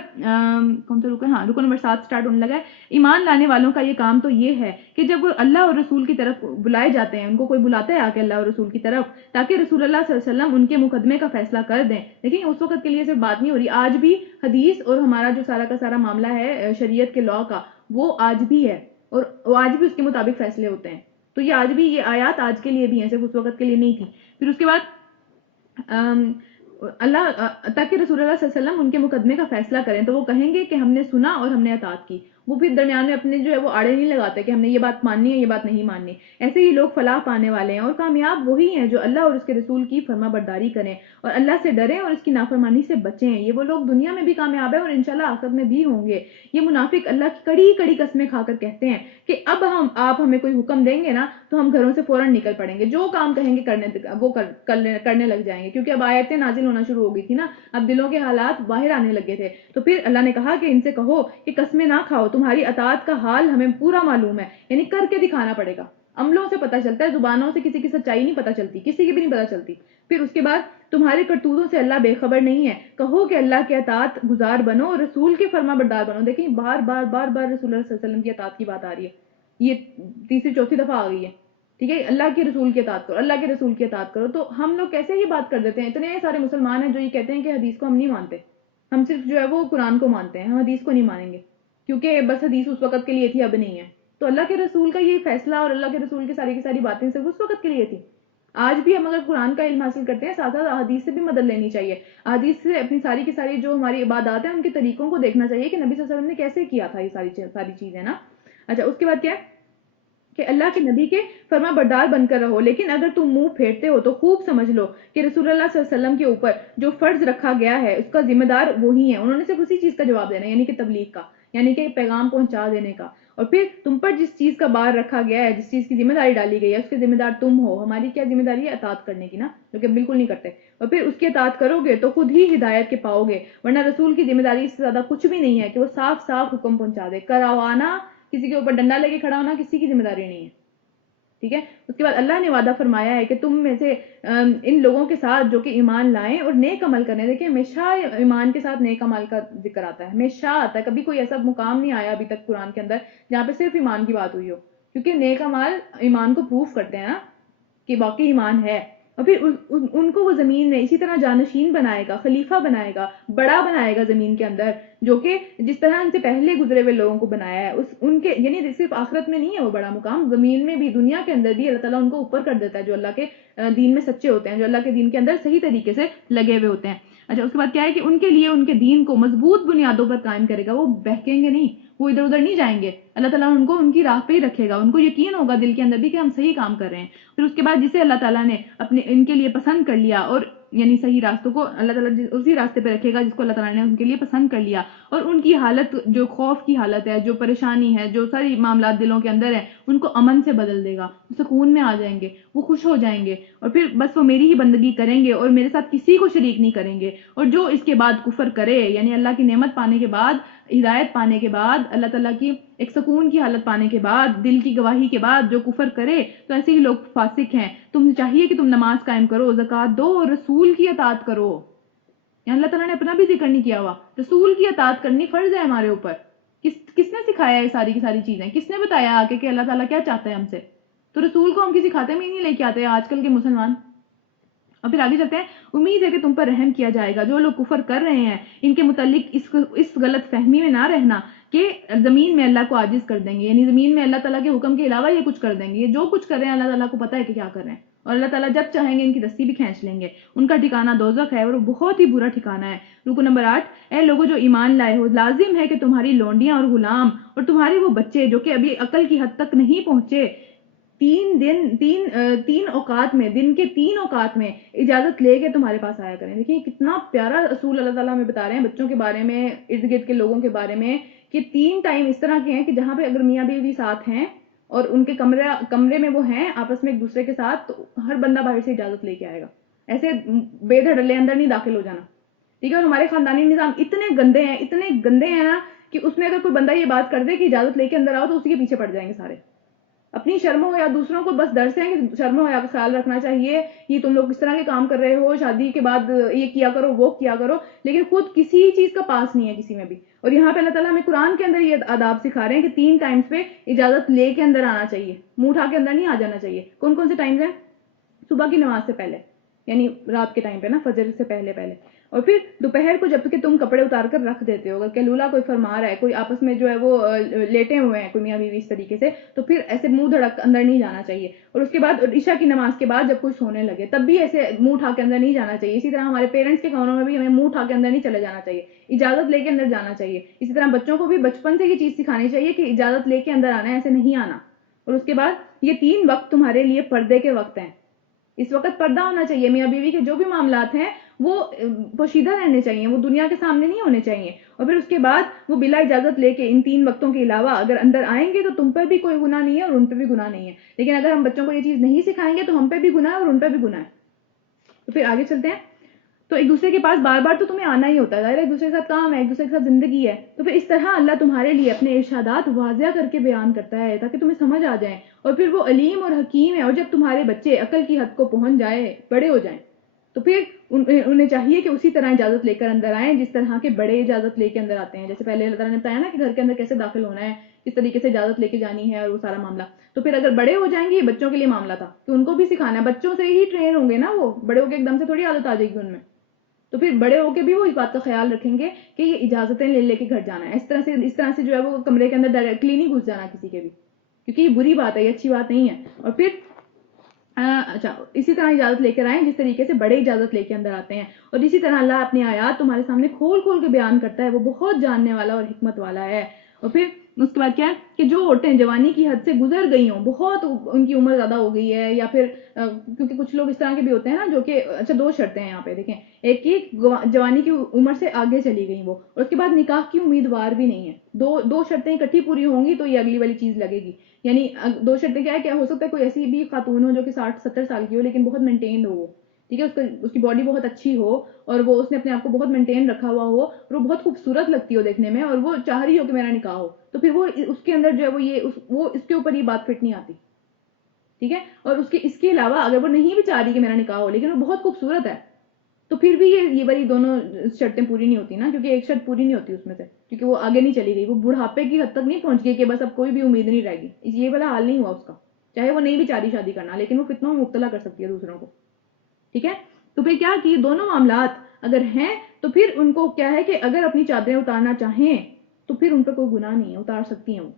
7 سٹارٹ ہونے لگا ہے. ایمان لانے والوں کا یہ کام تو یہ ہے کہ جب وہ اللہ اور رسول کی طرف بلائے جاتے ہیں, ان کو کوئی بلاتا ہے آ کے اللہ اور رسول کی طرف, تاکہ رسول اللہ صلی اللہ علیہ وسلم ان کے مقدمے کا فیصلہ کر دیں. لیکن اس وقت کے لیے صرف بات نہیں ہو رہی, آج بھی حدیث اور ہمارا جو سارا کا سارا معاملہ ہے شریعت کے لاء کا, وہ آج بھی ہے, اور آج بھی اس کے مطابق فیصلے ہوتے ہیں. تو یہ آج بھی, یہ آیات آج کے لیے بھی ہیں, صرف اس وقت کے لیے نہیں تھی. پھر اس کے بعد اللہ, تاکہ رسول اللہ صلی اللہ علیہ وسلم ان کے مقدمے کا فیصلہ کریں, تو وہ کہیں گے کہ ہم نے سنا اور ہم نے اطاعت کی. وہ پھر درمیان میں اپنے جو ہے وہ آڑے نہیں لگاتے کہ ہم نے یہ بات ماننی ہے یہ بات نہیں ماننی. ایسے ہی لوگ فلاح پانے والے ہیں اور کامیاب وہی ہیں جو اللہ اور اس کے رسول کی فرما برداری کریں اور اللہ سے ڈریں اور اس کی نافرمانی سے بچیں. یہ وہ لوگ دنیا میں بھی کامیاب ہیں اور انشاءاللہ آخرت میں بھی ہوں گے. یہ منافق اللہ کی کڑی کڑی قسمیں کھا کر کہتے ہیں کہ اب آپ ہمیں کوئی حکم دیں گے نا تو ہم گھروں سے فوراً نکل پڑیں گے, جو کام کہیں گے کرنے لگ جائیں گے, کیونکہ اب آیتیں نازل ہونا شروع ہو گئی تھی نا, اب دلوں کے حالات باہر آنے لگے تھے. تو پھر اللہ نے کہا کہ ان سے کہو کہ قسمیں نہ کھاؤ, تمہاری اطاعت کا حال ہمیں پورا معلوم ہے. یعنی کر کے دکھانا پڑے گا. عملوں سے پتہ چلتا ہے, زبانوں سے کسی کی سچائی نہیں پتہ چلتی, کسی کی بھی نہیں پتہ چلتی. پھر اس کے بعد تمہارے کرتوتوں سے اللہ بے خبر نہیں ہے, کہو کہ اللہ کے اطاعت گزار بنو اور رسول کے فرما بردار بنو. دیکھیں بار بار رسول اللہ صلی اللہ علیہ وسلم کی اطاعت کی بات آ رہی ہے, یہ تیسری چوتھی دفعہ آ گئی ہے. ٹھیک ہے, اللہ کے رسول کی اطاعت کرو, اللہ کے رسول کی اطاعت کرو. تو ہم لوگ کیسے یہ بات کر دیتے ہیں؟ اتنے سارے مسلمان ہیں جو یہ کہتے ہیں کہ حدیث کو ہم نہیں مانتے, ہم صرف جو ہے وہ قرآن کو مانتے ہیں, ہم حدیث کو نہیں مانیں گے کیونکہ بس حدیث اس وقت کے لیے تھی, اب نہیں ہے. تو اللہ کے رسول کا یہ فیصلہ اور اللہ کے رسول کی ساری باتیں صرف اس وقت کے لیے تھی. آج بھی ہم اگر قرآن کا علم حاصل کرتے ہیں, ساتھ ساتھ حدیث سے بھی مدد لینی چاہیے. حدیث سے اپنی ساری کی ساری جو ہماری عبادات ہیں ان کے طریقوں کو دیکھنا چاہیے کہ نبی صلی اللہ علیہ وسلم نے کیسے کیا تھا یہ ساری چیزیں نا. اچھا, اس کے بعد کیا ہے کہ اللہ کے نبی کے فرما بردار بن کر رہو, لیکن اگر تم منہ پھیرتے ہو تو خوب سمجھ لو کہ رسول اللہ صلی اللہ علیہ وسلم کے اوپر جو فرض رکھا گیا ہے اس کا ذمہ دار وہی ہیں. انہوں نے صرف اسی چیز کا جواب دینا ہے, یعنی کہ تبلیغ کا, یعنی کہ پیغام پہنچا دینے کا. اور پھر تم پر جس چیز کا بار رکھا گیا ہے, جس چیز کی ذمہ داری ڈالی گئی ہے, اس کے ذمہ دار تم ہو. ہماری کیا ذمہ داری ہے؟ اطاعت کرنے کی نا, جو کہ بالکل نہیں کرتے. اور پھر اس کی اطاعت کرو گے تو خود ہی ہدایت کے پاؤ گے, ورنہ رسول کی ذمہ داری اس سے زیادہ کچھ بھی نہیں ہے کہ وہ صاف حکم پہنچا دے. کروانا, کسی کے اوپر ڈنڈا لے کے کھڑا ہونا کسی کی ذمہ داری نہیں ہے. ٹھیک ہے. اس کے بعد اللہ نے وعدہ فرمایا ہے کہ تم میں سے ان لوگوں کے ساتھ جو کہ ایمان لائیں اور نیک عمل کریں. دیکھیں ہمیشہ ایمان کے ساتھ نیک عمل کا ذکر آتا ہے, ہمیشہ آتا ہے, کبھی کوئی ایسا مقام نہیں آیا ابھی تک قرآن کے اندر جہاں پہ صرف ایمان کی بات ہوئی ہو, کیونکہ نیک عمل ایمان کو پروف کرتے ہیں نا کہ واقعی ایمان ہے. اور پھر ان کو وہ زمین میں اسی طرح جانشین بنائے گا, خلیفہ بنائے گا, بڑا بنائے گا زمین کے اندر, جو کہ جس طرح ان سے پہلے گزرے ہوئے لوگوں کو بنایا ہے. ان کے یعنی صرف آخرت میں نہیں ہے وہ بڑا مقام, زمین میں بھی, دنیا کے اندر بھی اللہ تعالیٰ ان کو اوپر کر دیتا ہے جو اللہ کے دین میں سچے ہوتے ہیں, جو اللہ کے دین کے اندر صحیح طریقے سے لگے ہوئے ہوتے ہیں. اچھا, اس کے بعد کیا ہے کہ ان کے لیے ان کے دین کو مضبوط بنیادوں پر قائم کرے گا, وہ بہکیں گے نہیں, وہ ادھر ادھر نہیں جائیں گے. اللہ تعالیٰ ان کو ان کی راہ پہ ہی رکھے گا, ان کو یقین ہوگا دل کے اندر بھی کہ ہم صحیح کام کر رہے ہیں. پھر اس کے بعد جسے اللہ تعالیٰ نے ان کے لیے پسند کر لیا, اور یعنی صحیح راستوں کو اللہ تعالیٰ اسی راستے پہ رکھے گا جس کو اللہ تعالیٰ نے ان کے لیے پسند کر لیا, اور ان کی حالت جو خوف کی حالت ہے, جو پریشانی ہے, جو ساری معاملات دلوں کے اندر ہیں, ان کو امن سے بدل دے گا, سکون میں آ جائیں گے, وہ خوش ہو جائیں گے, اور پھر بس وہ میری ہی بندگی کریں گے اور میرے ساتھ کسی کو شریک نہیں کریں گے. اور جو اس کے بعد کفر کرے, یعنی اللہ کی نعمت پانے کے بعد, ہدایت پانے کے بعد, اللہ تعالیٰ کی ایک سکون کی حالت پانے کے بعد, دل کی گواہی کے بعد جو کفر کرے, تو ایسے ہی لوگ فاسق ہیں. تم چاہیے کہ تم نماز قائم کرو, زکوٰۃ دو, اور رسول کی اطاعت کرو. یعنی اللہ تعالیٰ نے اپنا بھی ذکر نہیں کیا ہوا, رسول کی اطاعت کرنی فرض ہے ہمارے اوپر. کس نے سکھایا یہ ساری کی ساری چیزیں, کس نے بتایا آگے کہ اللہ تعالیٰ کیا چاہتا ہے ہم سے؟ تو رسول کو ہم کسی خاتے میں نہیں لے کے آتے آج کل کے مسلمان. اور پھر آگے چلتے ہیں, امید ہے کہ تم پر رحم کیا جائے گا. جو لوگ کفر کر رہے ہیں ان کے متعلق اس غلط فہمی میں نہ رہنا کہ زمین میں اللہ کو عاجز کر دیں گے, یعنی زمین میں اللہ تعالیٰ کے حکم کے علاوہ یہ کچھ کر دیں گے. یہ جو کچھ کر رہے ہیں اللہ تعالیٰ کو پتہ ہے کہ کیا کر رہے ہیں, اور اللہ تعالیٰ جب چاہیں گے ان کی رسی بھی کھینچ لیں گے. ان کا ٹھکانہ دوزخ ہے اور وہ بہت ہی برا ٹھکانہ ہے. رکو نمبر 8, اے لوگوں جو ایمان لائے ہو, لازم ہے کہ تمہاری لونڈیاں اور غلام اور تمہارے وہ بچے جو کہ ابھی عقل کی حد تک نہیں پہنچے, تین اوقات میں, دن کے 3 اوقات میں اجازت لے کے تمہارے پاس آیا کریں. دیکھیں کتنا پیارا اصول اللہ تعالیٰ ہمیں بتا رہے ہیں بچوں کے بارے میں, ارد گرد کے لوگوں کے بارے میں, کہ 3 ٹائم اس طرح کے ہیں کہ جہاں پہ اگر میاں بیوی ساتھ ہیں اور ان کے کمرے میں وہ ہیں آپس میں ایک دوسرے کے ساتھ, تو ہر بندہ باہر سے اجازت لے کے آئے گا. ایسے بے دھڑلے اندر نہیں داخل ہو جانا, ٹھیک ہے. اور ہمارے خاندانی نظام اتنے گندے ہیں نا کہ اس میں اگر کوئی بندہ یہ بات کر دے کہ اجازت لے کے اندر آؤ, تو اسی کے پیچھے پڑ جائیں گے سارے. اپنی شرم ہو یا دوسروں کو بس ڈر سے ہیں کہ شرم ہو یا خیال رکھنا چاہیے, یہ تم لوگ کس طرح کے کام کر رہے ہو, شادی کے بعد یہ کیا کرو, وہ کیا کرو, لیکن خود کسی چیز کا پاس نہیں ہے کسی میں بھی. اور یہاں پہ اللہ تعالیٰ ہمیں قرآن کے اندر یہ آداب سکھا رہے ہیں کہ 3 ٹائمز پہ اجازت لے کے اندر آنا چاہیے, منہ اٹھا کے اندر نہیں آ جانا چاہیے. کون کون سے ٹائمز ہیں؟ صبح کی نماز سے پہلے, یعنی رات کے ٹائم پہ نا, فجر سے پہلے. اور پھر دوپہر کو جب کہ تم کپڑے اتار کر رکھ دیتے ہو, اگر کیلولا کوئی فرما رہا ہے, کوئی آپس میں جو ہے وہ لیٹے ہوئے ہیں کوئی میاں بیوی اس طریقے سے, تو پھر ایسے منہ دھڑک اندر نہیں جانا چاہیے. اور اس کے بعد عشاء کی نماز کے بعد جب کوئی سونے لگے تب بھی ایسے منہ اٹھا کے اندر نہیں جانا چاہیے. اسی طرح ہمارے پیرنٹس کے کمروں میں بھی ہمیں منہ اٹھا کے اندر نہیں چلے جانا چاہیے, اجازت لے کے اندر جانا چاہیے. اسی طرح بچوں کو بھی بچپن سے یہ چیز سکھانی چاہیے کہ اجازت لے کے اندر آنا ہے, ایسے نہیں آنا. اور اس کے بعد یہ 3 وقت تمہارے لیے پردے کے وقت ہیں. اس وقت پردہ ہونا چاہیے, میاں بیوی کے جو بھی معاملات ہیں وہ پوشیدہ رہنے چاہیے, وہ دنیا کے سامنے نہیں ہونے چاہیے. اور پھر اس کے بعد وہ بلا اجازت لے کے ان 3 وقتوں کے علاوہ اگر اندر آئیں گے تو تم پر بھی کوئی گناہ نہیں ہے اور ان پہ بھی گناہ نہیں ہے. لیکن اگر ہم بچوں کو یہ چیز نہیں سکھائیں گے تو ہم پہ بھی گناہ ہے اور ان پہ بھی گناہ ہے. تو پھر آگے چلتے ہیں. تو ایک دوسرے کے پاس بار بار تو تمہیں آنا ہی ہوتا ہے, ایک دوسرے کے ساتھ کام ہے, ایک دوسرے کے ساتھ زندگی ہے. تو پھر اس طرح اللہ تمہارے لیے اپنے ارشادات واضح کر کے بیان کرتا ہے تاکہ تمہیں سمجھ آ جائیں. اور پھر وہ علیم اور حکیم ہے. اور جب تمہارے بچے عقل کی حد کو پہنچ جائے, بڑے ہو جائیں, تو پھر انہیں چاہیے کہ اسی طرح اجازت لے کر اندر آئیں جس طرح کے بڑے اجازت لے کے اندر آتے ہیں. جیسے پہلے اللہ تعالیٰ نے بتایا نا کہ گھر کے اندر کیسے داخل ہونا ہے, کس طریقے سے اجازت لے کے جانی ہے اور وہ سارا معاملہ. تو پھر اگر بڑے ہو جائیں گے, یہ بچوں کے لیے معاملہ تھا کہ ان کو بھی سکھانا ہے, بچوں سے ہی ٹرین ہوں گے نا, وہ بڑے ہو کے ایک دم سے تھوڑی عادت آ جائے گی ان میں. تو پھر بڑے ہو کے بھی وہ اس بات کا خیال رکھیں گے کہ یہ اجازتیں لے کے گھر جانا ہے. اس طرح سے جو ہے وہ کمرے کے اندر ڈائریکٹلی نہیں گھس جانا کسی کے بھی, کیونکہ یہ بری بات ہے, یہ اچھی بات نہیں ہے. اور پھر اچھا اسی طرح اجازت لے کر آئیں جس طریقے سے بڑے اجازت لے کے اندر آتے ہیں. اور اسی طرح اللہ اپنی آیات تمہارے سامنے کھول کھول کے بیان کرتا ہے, وہ بہت جاننے والا اور حکمت والا ہے. اور پھر اس کے بعد کیا ہے کہ جو عورتیں جوانی کی حد سے گزر گئی ہوں, بہت ان کی عمر زیادہ ہو گئی ہے, یا پھر کیونکہ کچھ لوگ اس طرح کے بھی ہوتے ہیں نا جو کہ, اچھا 2 شرطیں ہیں یہاں پہ دیکھیں, ایک کی جوانی کی عمر سے آگے چلی گئی وہ, اور اس کے بعد نکاح کی امیدوار بھی نہیں ہے. دو شرطیں اکٹھی پوری ہوں گی تو یہ اگلی والی چیز لگے گی. یعنی 2 شرطیں کیا ہے, کیا ہو سکتا ہے کوئی ایسی بھی خاتون ہو جو کہ 60-70 سال کی ہو لیکن بہت مینٹینڈ ہو, ٹھیک ہے, اس کی باڈی بہت اچھی ہو اور وہ اس نے اپنے آپ کو بہت مینٹین رکھا ہوا ہو اور وہ بہت خوبصورت لگتی ہو دیکھنے میں, اور وہ چاہ رہی ہو کہ میرا نکاح ہو, تو پھر وہ اس کے اندر جو ہے وہ اس کے اوپر یہ بات فٹ نہیں آتی. ٹھیک ہے. اور اس کے علاوہ اگر وہ نہیں بھی چاہ رہی کہ میرا نکاح ہو لیکن وہ بہت خوبصورت ہے تو پھر بھی یہ والی دونوں شرطیں پوری نہیں ہوتی نا, کیونکہ ایک شرط پوری نہیں ہوتی اس میں سے, کیونکہ وہ آگے نہیں چلی گئی, وہ بڑھاپے کی حد تک نہیں پہنچ گئی کہ بس اب کوئی بھی امید نہیں رہے گی. یہ والا حال نہیں ہوا اس کا, چاہے وہ نہیں بھی چاہ رہی شادی کرنا, لیکن وہ فتنوں میں مبتلا کر سکتی ہے دوسروں کو. ٹھیک ہے. تو پھر کیا کہ دونوں معاملات اگر ہیں تو پھر ان کو کیا ہے کہ اگر اپنی چادریں اتارنا چاہیں تو پھر ان پہ کوئی گناہ نہیں ہے, اتار سکتی ہیں وہ.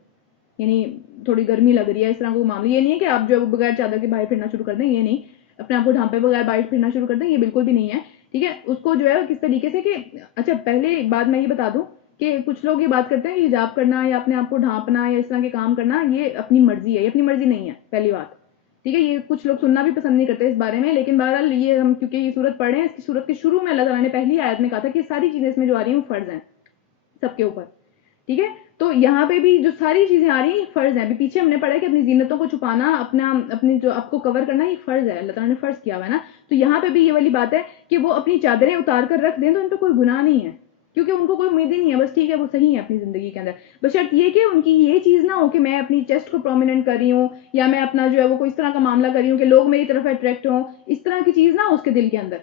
یعنی تھوڑی گرمی لگ رہی ہے اس طرح کوئی معاملہ, یہ نہیں ہے کہ آپ جو بغیر چادر کے باہر پھرنا شروع کر دیں, یہ نہیں. اپنے آپ کو ڈھانپے بغیر باہر پھرنا شروع کر دیں, یہ بالکل بھی نہیں ہے. ٹھیک ہے. اس کو جو ہے کس طریقے سے کہ اچھا پہلے ایک بات میں یہ بتا دوں کہ کچھ لوگ یہ بات کرتے ہیں کہ حجاب کرنا یا اپنے آپ کو ڈھانپنا یا اس طرح کے کام کرنا یہ اپنی مرضی ہے. یہ اپنی مرضی نہیں ہے پہلی بات. ٹھیک ہے. یہ کچھ لوگ سننا بھی پسند نہیں کرتے اس بارے میں, لیکن بہرحال یہ ہم کیونکہ یہ صورت پڑھ رہے ہیں, اس کی صورت کے شروع میں اللہ تعالیٰ نے پہلی آیت میں کہا تھا کہ ساری چیزیں اس میں جو آ رہی ہیں وہ فرض ہیں سب کے اوپر. ٹھیک ہے. تو یہاں پہ بھی جو ساری چیزیں آ رہی ہیں فرض ہیں. ابھی پیچھے ہم نے پڑھا کہ اپنی زینتوں کو چھپانا, اپنی جو آپ کو کور کرنا یہ فرض ہے, اللہ تعالیٰ نے فرض کیا ہوا ہے نا. تو یہاں پہ بھی یہ والی بات ہے کہ وہ اپنی چادریں اتار کر رکھ دیں تو ان پہ کوئی گناہ نہیں ہے, کیونکہ ان کو کوئی امید ہی نہیں ہے. بس ٹھیک ہے وہ صحیح ہے اپنی زندگی کے اندر, بس شرط یہ کہ ان کی یہ چیز نہ ہو کہ میں اپنی چیسٹ کو پرومیننٹ کر رہی ہوں یا میں اپنا جو ہے وہ کوئی اس طرح کا معاملہ کر رہی ہوں کہ لوگ میری طرف اٹریکٹ ہوں, اس طرح کی چیز نہ ہو اس کے دل کے اندر.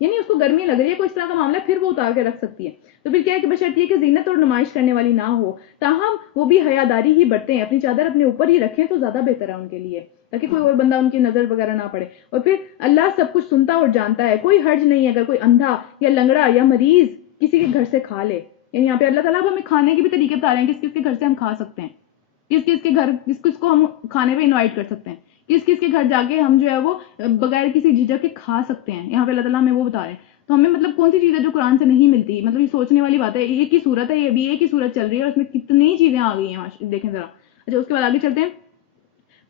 یعنی اس کو گرمی لگ رہی ہے کوئی اس طرح کا معاملہ, پھر وہ اتار کے رکھ سکتی ہے. تو پھر کیا ہے کہ بشرط یہ کہ زینت اور نمائش کرنے والی نہ ہو, تاہم وہ بھی حیاداری ہی برتیں, اپنی چادر اپنے اوپر ہی رکھیں تو زیادہ بہتر ہے ان کے لیے, تاکہ کوئی اور بندہ ان کی نظر وغیرہ نہ پڑے. اور پھر اللہ سب کچھ سنتا اور جانتا ہے, کوئی حرج نہیں ہے اگر کوئی اندھا یا لنگڑا یا مریض کسی کے گھر سے کھا لے. یعنی یہاں پہ اللہ تعالیٰ ہمیں کھانے کے بھی طریقے بتا رہے ہیں, کس کس کے گھر سے ہم کھا سکتے ہیں, کس کس کے گھر کس کس کو ہم کھانے پہ انوائٹ کر سکتے ہیں, کس کس کے گھر جا کے ہم جو ہے وہ بغیر کسی جھجک کے کھا سکتے ہیں. یہاں پہ اللہ تعالیٰ ہمیں وہ بتا رہے ہیں. تو ہمیں مطلب کون سی چیز ہے جو قرآن سے نہیں ملتی, مطلب یہ سوچنے والی بات ہے. ایک ہی صورت ہے, یہ بھی ایک ہی صورت چل رہی ہے اور اس میں کتنی چیزیں آ گئی ہیں, دیکھیں ذرا. اچھا اس کے بعد آگے چلتے ہیں.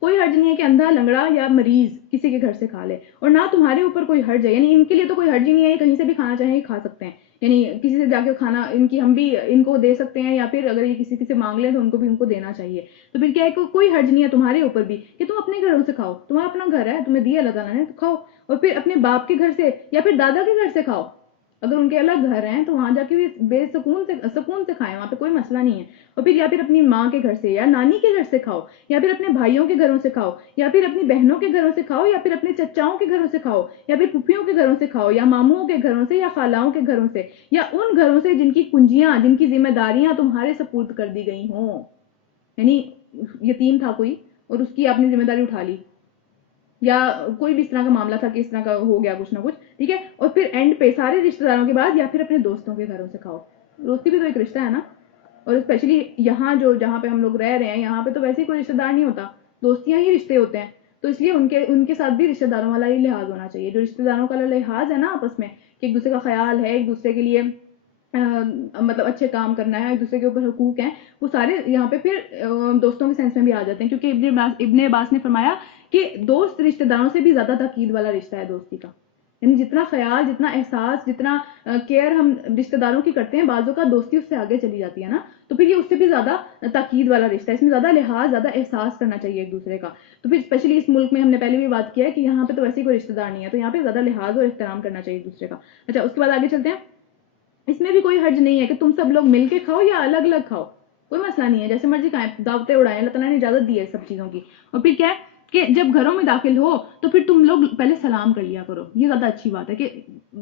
کوئی حرج نہیں ہے کہ اندھا لنگڑا یا مریض کسی کے گھر سے کھا لے, اور نہ تمہارے اوپر کوئی حرج ہے, یعنی ان کے لیے تو کوئی حرج ہی نہیں ہے, کہیں سے بھی کھانا چاہیں کھا سکتے ہیں. یعنی کسی سے جا کے کھانا ان کی ہم بھی ان کو دے سکتے ہیں, یا پھر اگر یہ کسی سے مانگ لیں تو ان کو بھی ان کو دینا چاہیے. تو پھر کیا ہے کہ کوئی حرج نہیں ہے تمہارے اوپر بھی کہ تم اپنے گھروں سے کھاؤ, تمہارا اپنا گھر ہے, تمہیں دیا اللہ تعالیٰ نے, تو کھاؤ. اور پھر اپنے باپ کے گھر سے یا پھر دادا کے گھر سے کھاؤ, اگر ان کے الگ گھر ہیں تو وہاں جا کے بھی بے سکون سے کھائیں, وہاں پہ کوئی مسئلہ نہیں ہے. اور پھر یا پھر اپنی ماں کے گھر سے یا نانی کے گھر سے کھاؤ, یا پھر اپنے بھائیوں کے گھروں سے کھاؤ, یا پھر اپنی بہنوں کے گھروں سے کھاؤ, یا پھر اپنے چچاؤں کے گھروں سے کھاؤ, یا پھر پھوپھیوں کے گھروں سے کھاؤ, یا ماموں کے گھروں سے, یا خالاؤں کے گھروں سے, یا ان گھروں سے جن کی کنجیاں جن کی ذمہ داریاں تمہارے سپرد کر دی گئی ہوں. یعنی یتیم تھا کوئی اور اس کی آپ نے ذمہ داری اٹھا لی, یا کوئی بھی اس طرح کا معاملہ تھا کہ اس طرح کا ہو گیا کچھ نہ کچھ. ٹھیک ہے. اور پھر اینڈ پہ سارے رشتہ داروں کے بعد یا پھر اپنے دوستوں کے گھروں سے کھاؤ. دوستی بھی تو ایک رشتہ ہے نا, اور اسپیشلی یہاں جہاں پہ ہم لوگ رہ رہے ہیں یہاں پہ تو ویسے ہی کوئی رشتہ دار نہیں ہوتا, دوستیاں ہی رشتے ہوتے ہیں. تو اس لیے ان کے ساتھ بھی رشتہ داروں والا ہی لحاظ ہونا چاہیے, جو رشتہ داروں کا لحاظ ہے نا آپس میں, کہ ایک دوسرے کا خیال ہے, ایک دوسرے کے لیے مطلب اچھے کام کرنا ہے, ایک دوسرے کے اوپر حقوق ہیں, وہ سارے یہاں پہ پھر دوستوں کے سینس میں بھی آ جاتے ہیں. کیونکہ ابن عباس نے فرمایا کہ دوست رشتہ داروں سے بھی زیادہ تاکید والا رشتہ ہے دوستی کا. یعنی جتنا خیال, جتنا احساس, جتنا کیئر ہم رشتہ داروں کی کرتے ہیں, بعضوں کا دوستی اس سے آگے چلی جاتی ہے نا, تو پھر یہ اس سے بھی زیادہ تاکید والا رشتہ ہے, اس میں زیادہ لحاظ, زیادہ احساس کرنا چاہیے ایک دوسرے کا. تو پھر اسپیشلی اس ملک میں ہم نے پہلے بھی بات کیا ہے کہ یہاں پہ تو ویسے کوئی رشتہ دار نہیں ہے, تو یہاں پہ زیادہ لحاظ اور احترام کرنا چاہیے ایک دوسرے کا. اچھا اس کے بعد آگے چلتے ہیں. اس میں بھی کوئی حرج نہیں ہے کہ تم سب لوگ مل کے کھاؤ یا الگ الگ کھاؤ, کوئی مسئلہ نہیں ہے, جیسے مرضی کھائیں, دعوتیں اڑائیں, اللہ تعالیٰ نے اجازت دی ہے سب چیزوں کی. اور پھر کیا ہے کہ جب گھروں میں داخل ہو تو پھر تم لوگ پہلے سلام کر لیا کرو. یہ زیادہ اچھی بات ہے کہ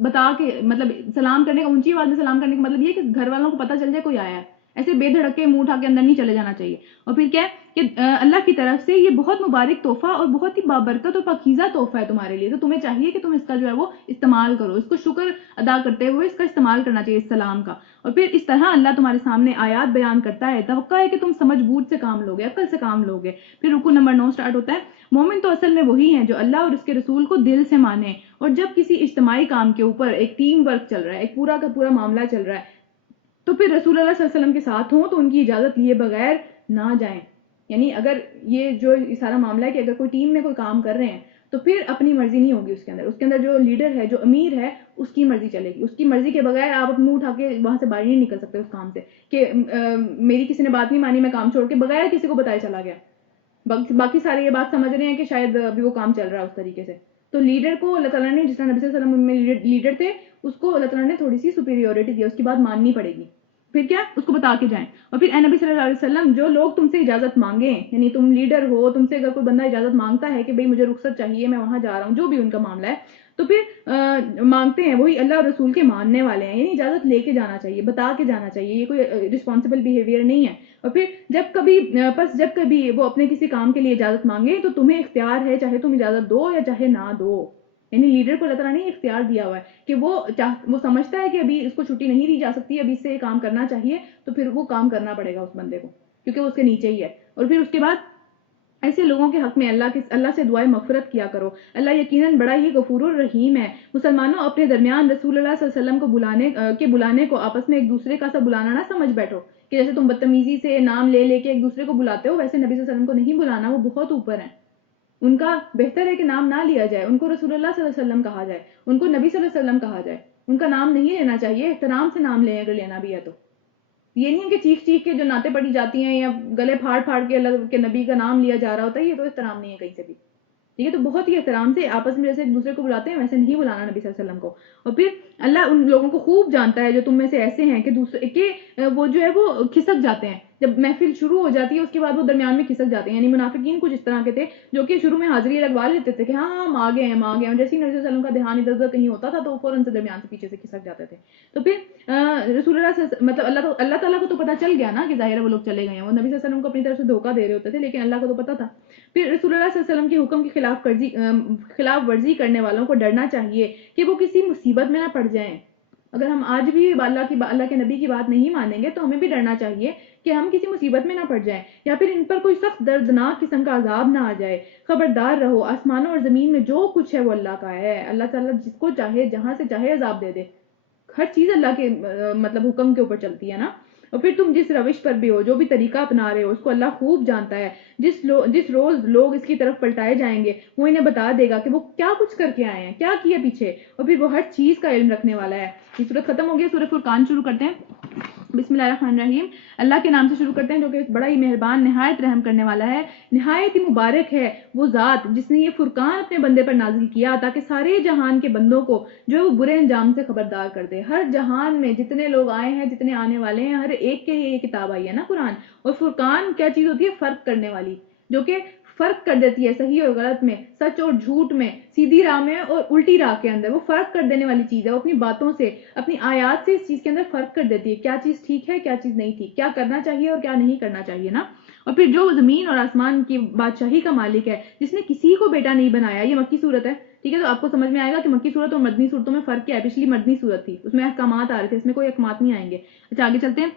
بتا کے, مطلب سلام کرنے کا, اونچی آواز میں سلام کرنے کا مطلب یہ کہ گھر والوں کو پتہ چل جائے کوئی آیا ہے, ایسے بے دھڑک کے منہ اٹھا کے اندر نہیں چلے جانا چاہیے. اور پھر کیا ہے کہ اللہ کی طرف سے یہ بہت مبارک تحفہ اور بہت ہی بابرکت اور پاکیزہ تحفہ ہے تمہارے لیے, تو تمہیں چاہیے کہ تم اس کا جو ہے وہ استعمال کرو, اس کو شکر ادا کرتے ہوئے اس کا استعمال کرنا چاہیے, اس سلام کا. اور پھر اس طرح اللہ تمہارے سامنے آیات بیان کرتا ہے, توقع ہے کہ تم سمجھ بوجھ سے کام لوگے, عقل سے کام لوگے. پھر رکوع نمبر 9 سٹارٹ ہوتا ہے. مومن تو اصل میں وہی ہیں جو اللہ اور اس کے رسول کو دل سے مانے, اور جب کسی اجتماعی کام کے اوپر ایک ٹیم ورک چل رہا ہے, ایک پورا کا پورا معاملہ چل رہا ہے, تو پھر رسول اللہ صلی اللہ علیہ وسلم کے ساتھ ہوں تو ان کی اجازت لیے بغیر نہ جائیں. یعنی اگر یہ جو سارا معاملہ ہے کہ اگر کوئی ٹیم میں کوئی کام کر رہے ہیں تو پھر اپنی مرضی نہیں ہوگی اس کے اندر جو لیڈر ہے, جو امیر ہے, اس کی مرضی چلے گی. اس کی مرضی کے بغیر آپ منہ اٹھا کے وہاں سے باہر نہیں نکل سکتے اس کام سے کہ میری کسی نے بات نہیں مانی, میں کام چھوڑ کے بغیر کسی کو بتائے چلا گیا. باقی سارے یہ بات سمجھ رہے ہیں کہ شاید ابھی وہ کام چل رہا ہے اس طریقے سے. تو لیڈر کو اللہ تعالیٰ نے, جس طرح نبی صلی اللہ علیہ وسلم میں لیڈر تھے, اس کو اللہ تعالیٰ نے تھوڑی سی سپیریورٹی دی, اس کی بات ماننی پڑے گی. پھر کیا اس کو بتا کے جائیں. اور پھر اے نبی صلی اللہ علیہ وسلم جو لوگ تم سے اجازت مانگیں، یعنی تم لیڈر ہو، تم سے اگر کوئی بندہ اجازت مانگتا ہے کہ بھئی مجھے رخصت چاہیے، میں وہاں جا رہا ہوں، جو بھی ان کا معاملہ ہے، تو پھر مانگتے ہیں وہی اللہ اور رسول کے ماننے والے ہیں، یعنی اجازت لے کے جانا چاہیے، بتا کے جانا چاہیے، یہ کوئی رسپانسبل بیہیویئر نہیں ہے. اور پھر جب کبھی وہ اپنے کسی کام کے لیے اجازت مانگے تو تمہیں اختیار ہے، چاہے تم اجازت دو یا چاہے نہ دو. یعنی لیڈر کو اللہ تعالیٰ نے اختیار دیا ہوا ہے کہ وہ سمجھتا ہے کہ ابھی اس کو چھٹی نہیں دی جا سکتی، ابھی اس سے یہ کام کرنا چاہیے، تو پھر وہ کام کرنا پڑے گا اس بندے کو، کیونکہ وہ اس کے نیچے ہی ہے. اور پھر اس کے بعد ایسے لوگوں کے حق میں اللہ سے دعائیں مغفرت کیا کرو. اللہ یقیناً بڑا ہی غفور الرحیم ہے. مسلمانوں اپنے درمیان رسول اللہ صلی اللہ علیہ وسلم کو بلانے کو آپس میں ایک دوسرے کا سا بلانا نہ سمجھ بیٹھو کہ جیسے تم بدتمیزی سے نام لے لے کے ایک دوسرے کو بلاتے ہو، ویسے نبی صلی اللہ علیہ وسلم کو نہیں بلانا، وہ بہت اوپر ہیں. ان کا بہتر ہے کہ نام نہ لیا جائے، ان کو رسول اللہ صلی اللہ علیہ وسلم کہا جائے، ان کو نبی صلی اللہ علیہ وسلم کہا جائے. ان کا نام نہیں لینا چاہیے، احترام سے نام لیں اگر لینا بھی ہے تو. یہ نہیں ہے کہ چیخ چیخ کے جو نعتیں پڑی جاتی ہیں یا گلے پھاڑ پھاڑ کے اللہ کے نبی کا نام لیا جا رہا ہوتا ہے، یہ تو احترام نہیں ہے کہیں سے بھی. ٹھیک ہے، تو بہت ہی احترام سے آپس میں جیسے ایک دوسرے کو بلاتے ہیں ویسے نہیں بلانا نبی صلی اللہ علیہ وسلم کو. اور پھر اللہ ان لوگوں کو خوب جانتا ہے جو تم میں سے ایسے ہیں کہ وہ جو ہے وہ کھسک جاتے ہیں جب محفل شروع ہو جاتی ہے، اس کے بعد وہ درمیان میں کھسک جاتے ہیں. یعنی منافقین کچھ اس طرح کے تھے جو کہ شروع میں حاضری لگوا لیتے تھے کہ ہاں ہم آ گئے ہیں، جیسے ہی نبی صلی اللہ علیہ وسلم کا دھیان ادھر ادھر کہیں ہوتا تھا تو وہ فوراً سے درمیان سے پیچھے سے کھسک جاتے تھے. تو پھر رسول مطلب اللہ تعالیٰ کو تو پتا چل گیا نا کہ ظاہر ہے وہ لوگ چلے گئے ہیں، وہ نبی صلی اللہ علیہ وسلم کو اپنی طرف سے دھوکہ دے رہے ہوتے تھے، لیکن اللہ کو تو پتا تھا. پھر رسول اللہ صلی اللہ علیہ وسلم کے حکم کی خلاف ورزی کرنے والوں کو ڈرنا چاہیے کہ وہ کسی مصیبت میں نہ پڑ جائیں. اگر ہم آج بھی اللہ کے نبی کی بات نہیں مانیں گے تو ہمیں بھی ڈرنا چاہیے کہ ہم کسی مصیبت میں نہ پڑ جائیں یا پھر ان پر کوئی سخت دردناک قسم کا عذاب نہ آ جائے. خبردار رہو، آسمانوں اور زمین میں جو کچھ ہے وہ اللہ کا ہے. اللہ تعالیٰ جس کو چاہے جہاں سے چاہے عذاب دے دے. ہر چیز اللہ کے مطلب حکم کے اوپر چلتی ہے نا. اور پھر تم جس روش پر بھی ہو، جو بھی طریقہ اپنا رہے ہو، اس کو اللہ خوب جانتا ہے. جس روز لوگ اس کی طرف پلٹائے جائیں گے وہ انہیں بتا دے گا کہ وہ کیا کچھ کر کے آئے ہیں، کیا کیا پیچھے. اور پھر وہ ہر چیز کا علم رکھنے والا ہے. یہ سورت ختم ہو گیا. سورۃ فرقان شروع کرتے ہیں. بسم اللہ الرحمن الرحیم. اللہ کے نام سے شروع کرتے ہیں جو کہ بڑا ہی مہربان نہایت رحم کرنے والا ہے. نہایت ہی مبارک ہے وہ ذات جس نے یہ فرقان اپنے بندے پر نازل کیا تاکہ سارے جہان کے بندوں کو جو وہ برے انجام سے خبردار کر دے. ہر جہان میں جتنے لوگ آئے ہیں، جتنے آنے والے ہیں، ہر ایک کے لیے یہ کتاب آئی ہے نا قرآن. اور فرقان کیا چیز ہوتی ہے؟ فرق کرنے والی، جو کہ فرق کر دیتی ہے صحیح اور غلط میں، سچ اور جھوٹ میں، سیدھی راہ میں اور الٹی راہ کے اندر. وہ فرق کر دینے والی چیز ہے. وہ اپنی باتوں سے، اپنی آیات سے اس چیز کے اندر فرق کر دیتی ہے، کیا چیز ٹھیک ہے، کیا چیز نہیں ٹھیک، کیا کرنا چاہیے اور کیا نہیں کرنا چاہیے نا. اور پھر جو زمین اور آسمان کی بادشاہی کا مالک ہے، جس نے کسی کو بیٹا نہیں بنایا. یہ مکی صورت ہے، ٹھیک ہے. تو آپ کو سمجھ میں آئے گا کہ مکی صورت اور مدنی صورتوں میں فرق کیا ہے. پچھلی مدنی صورت تھی، اس میں احکامات آ رہے تھے، اس میں کوئی احکامات نہیں آئیں گے. اچھا آگے چلتے ہیں.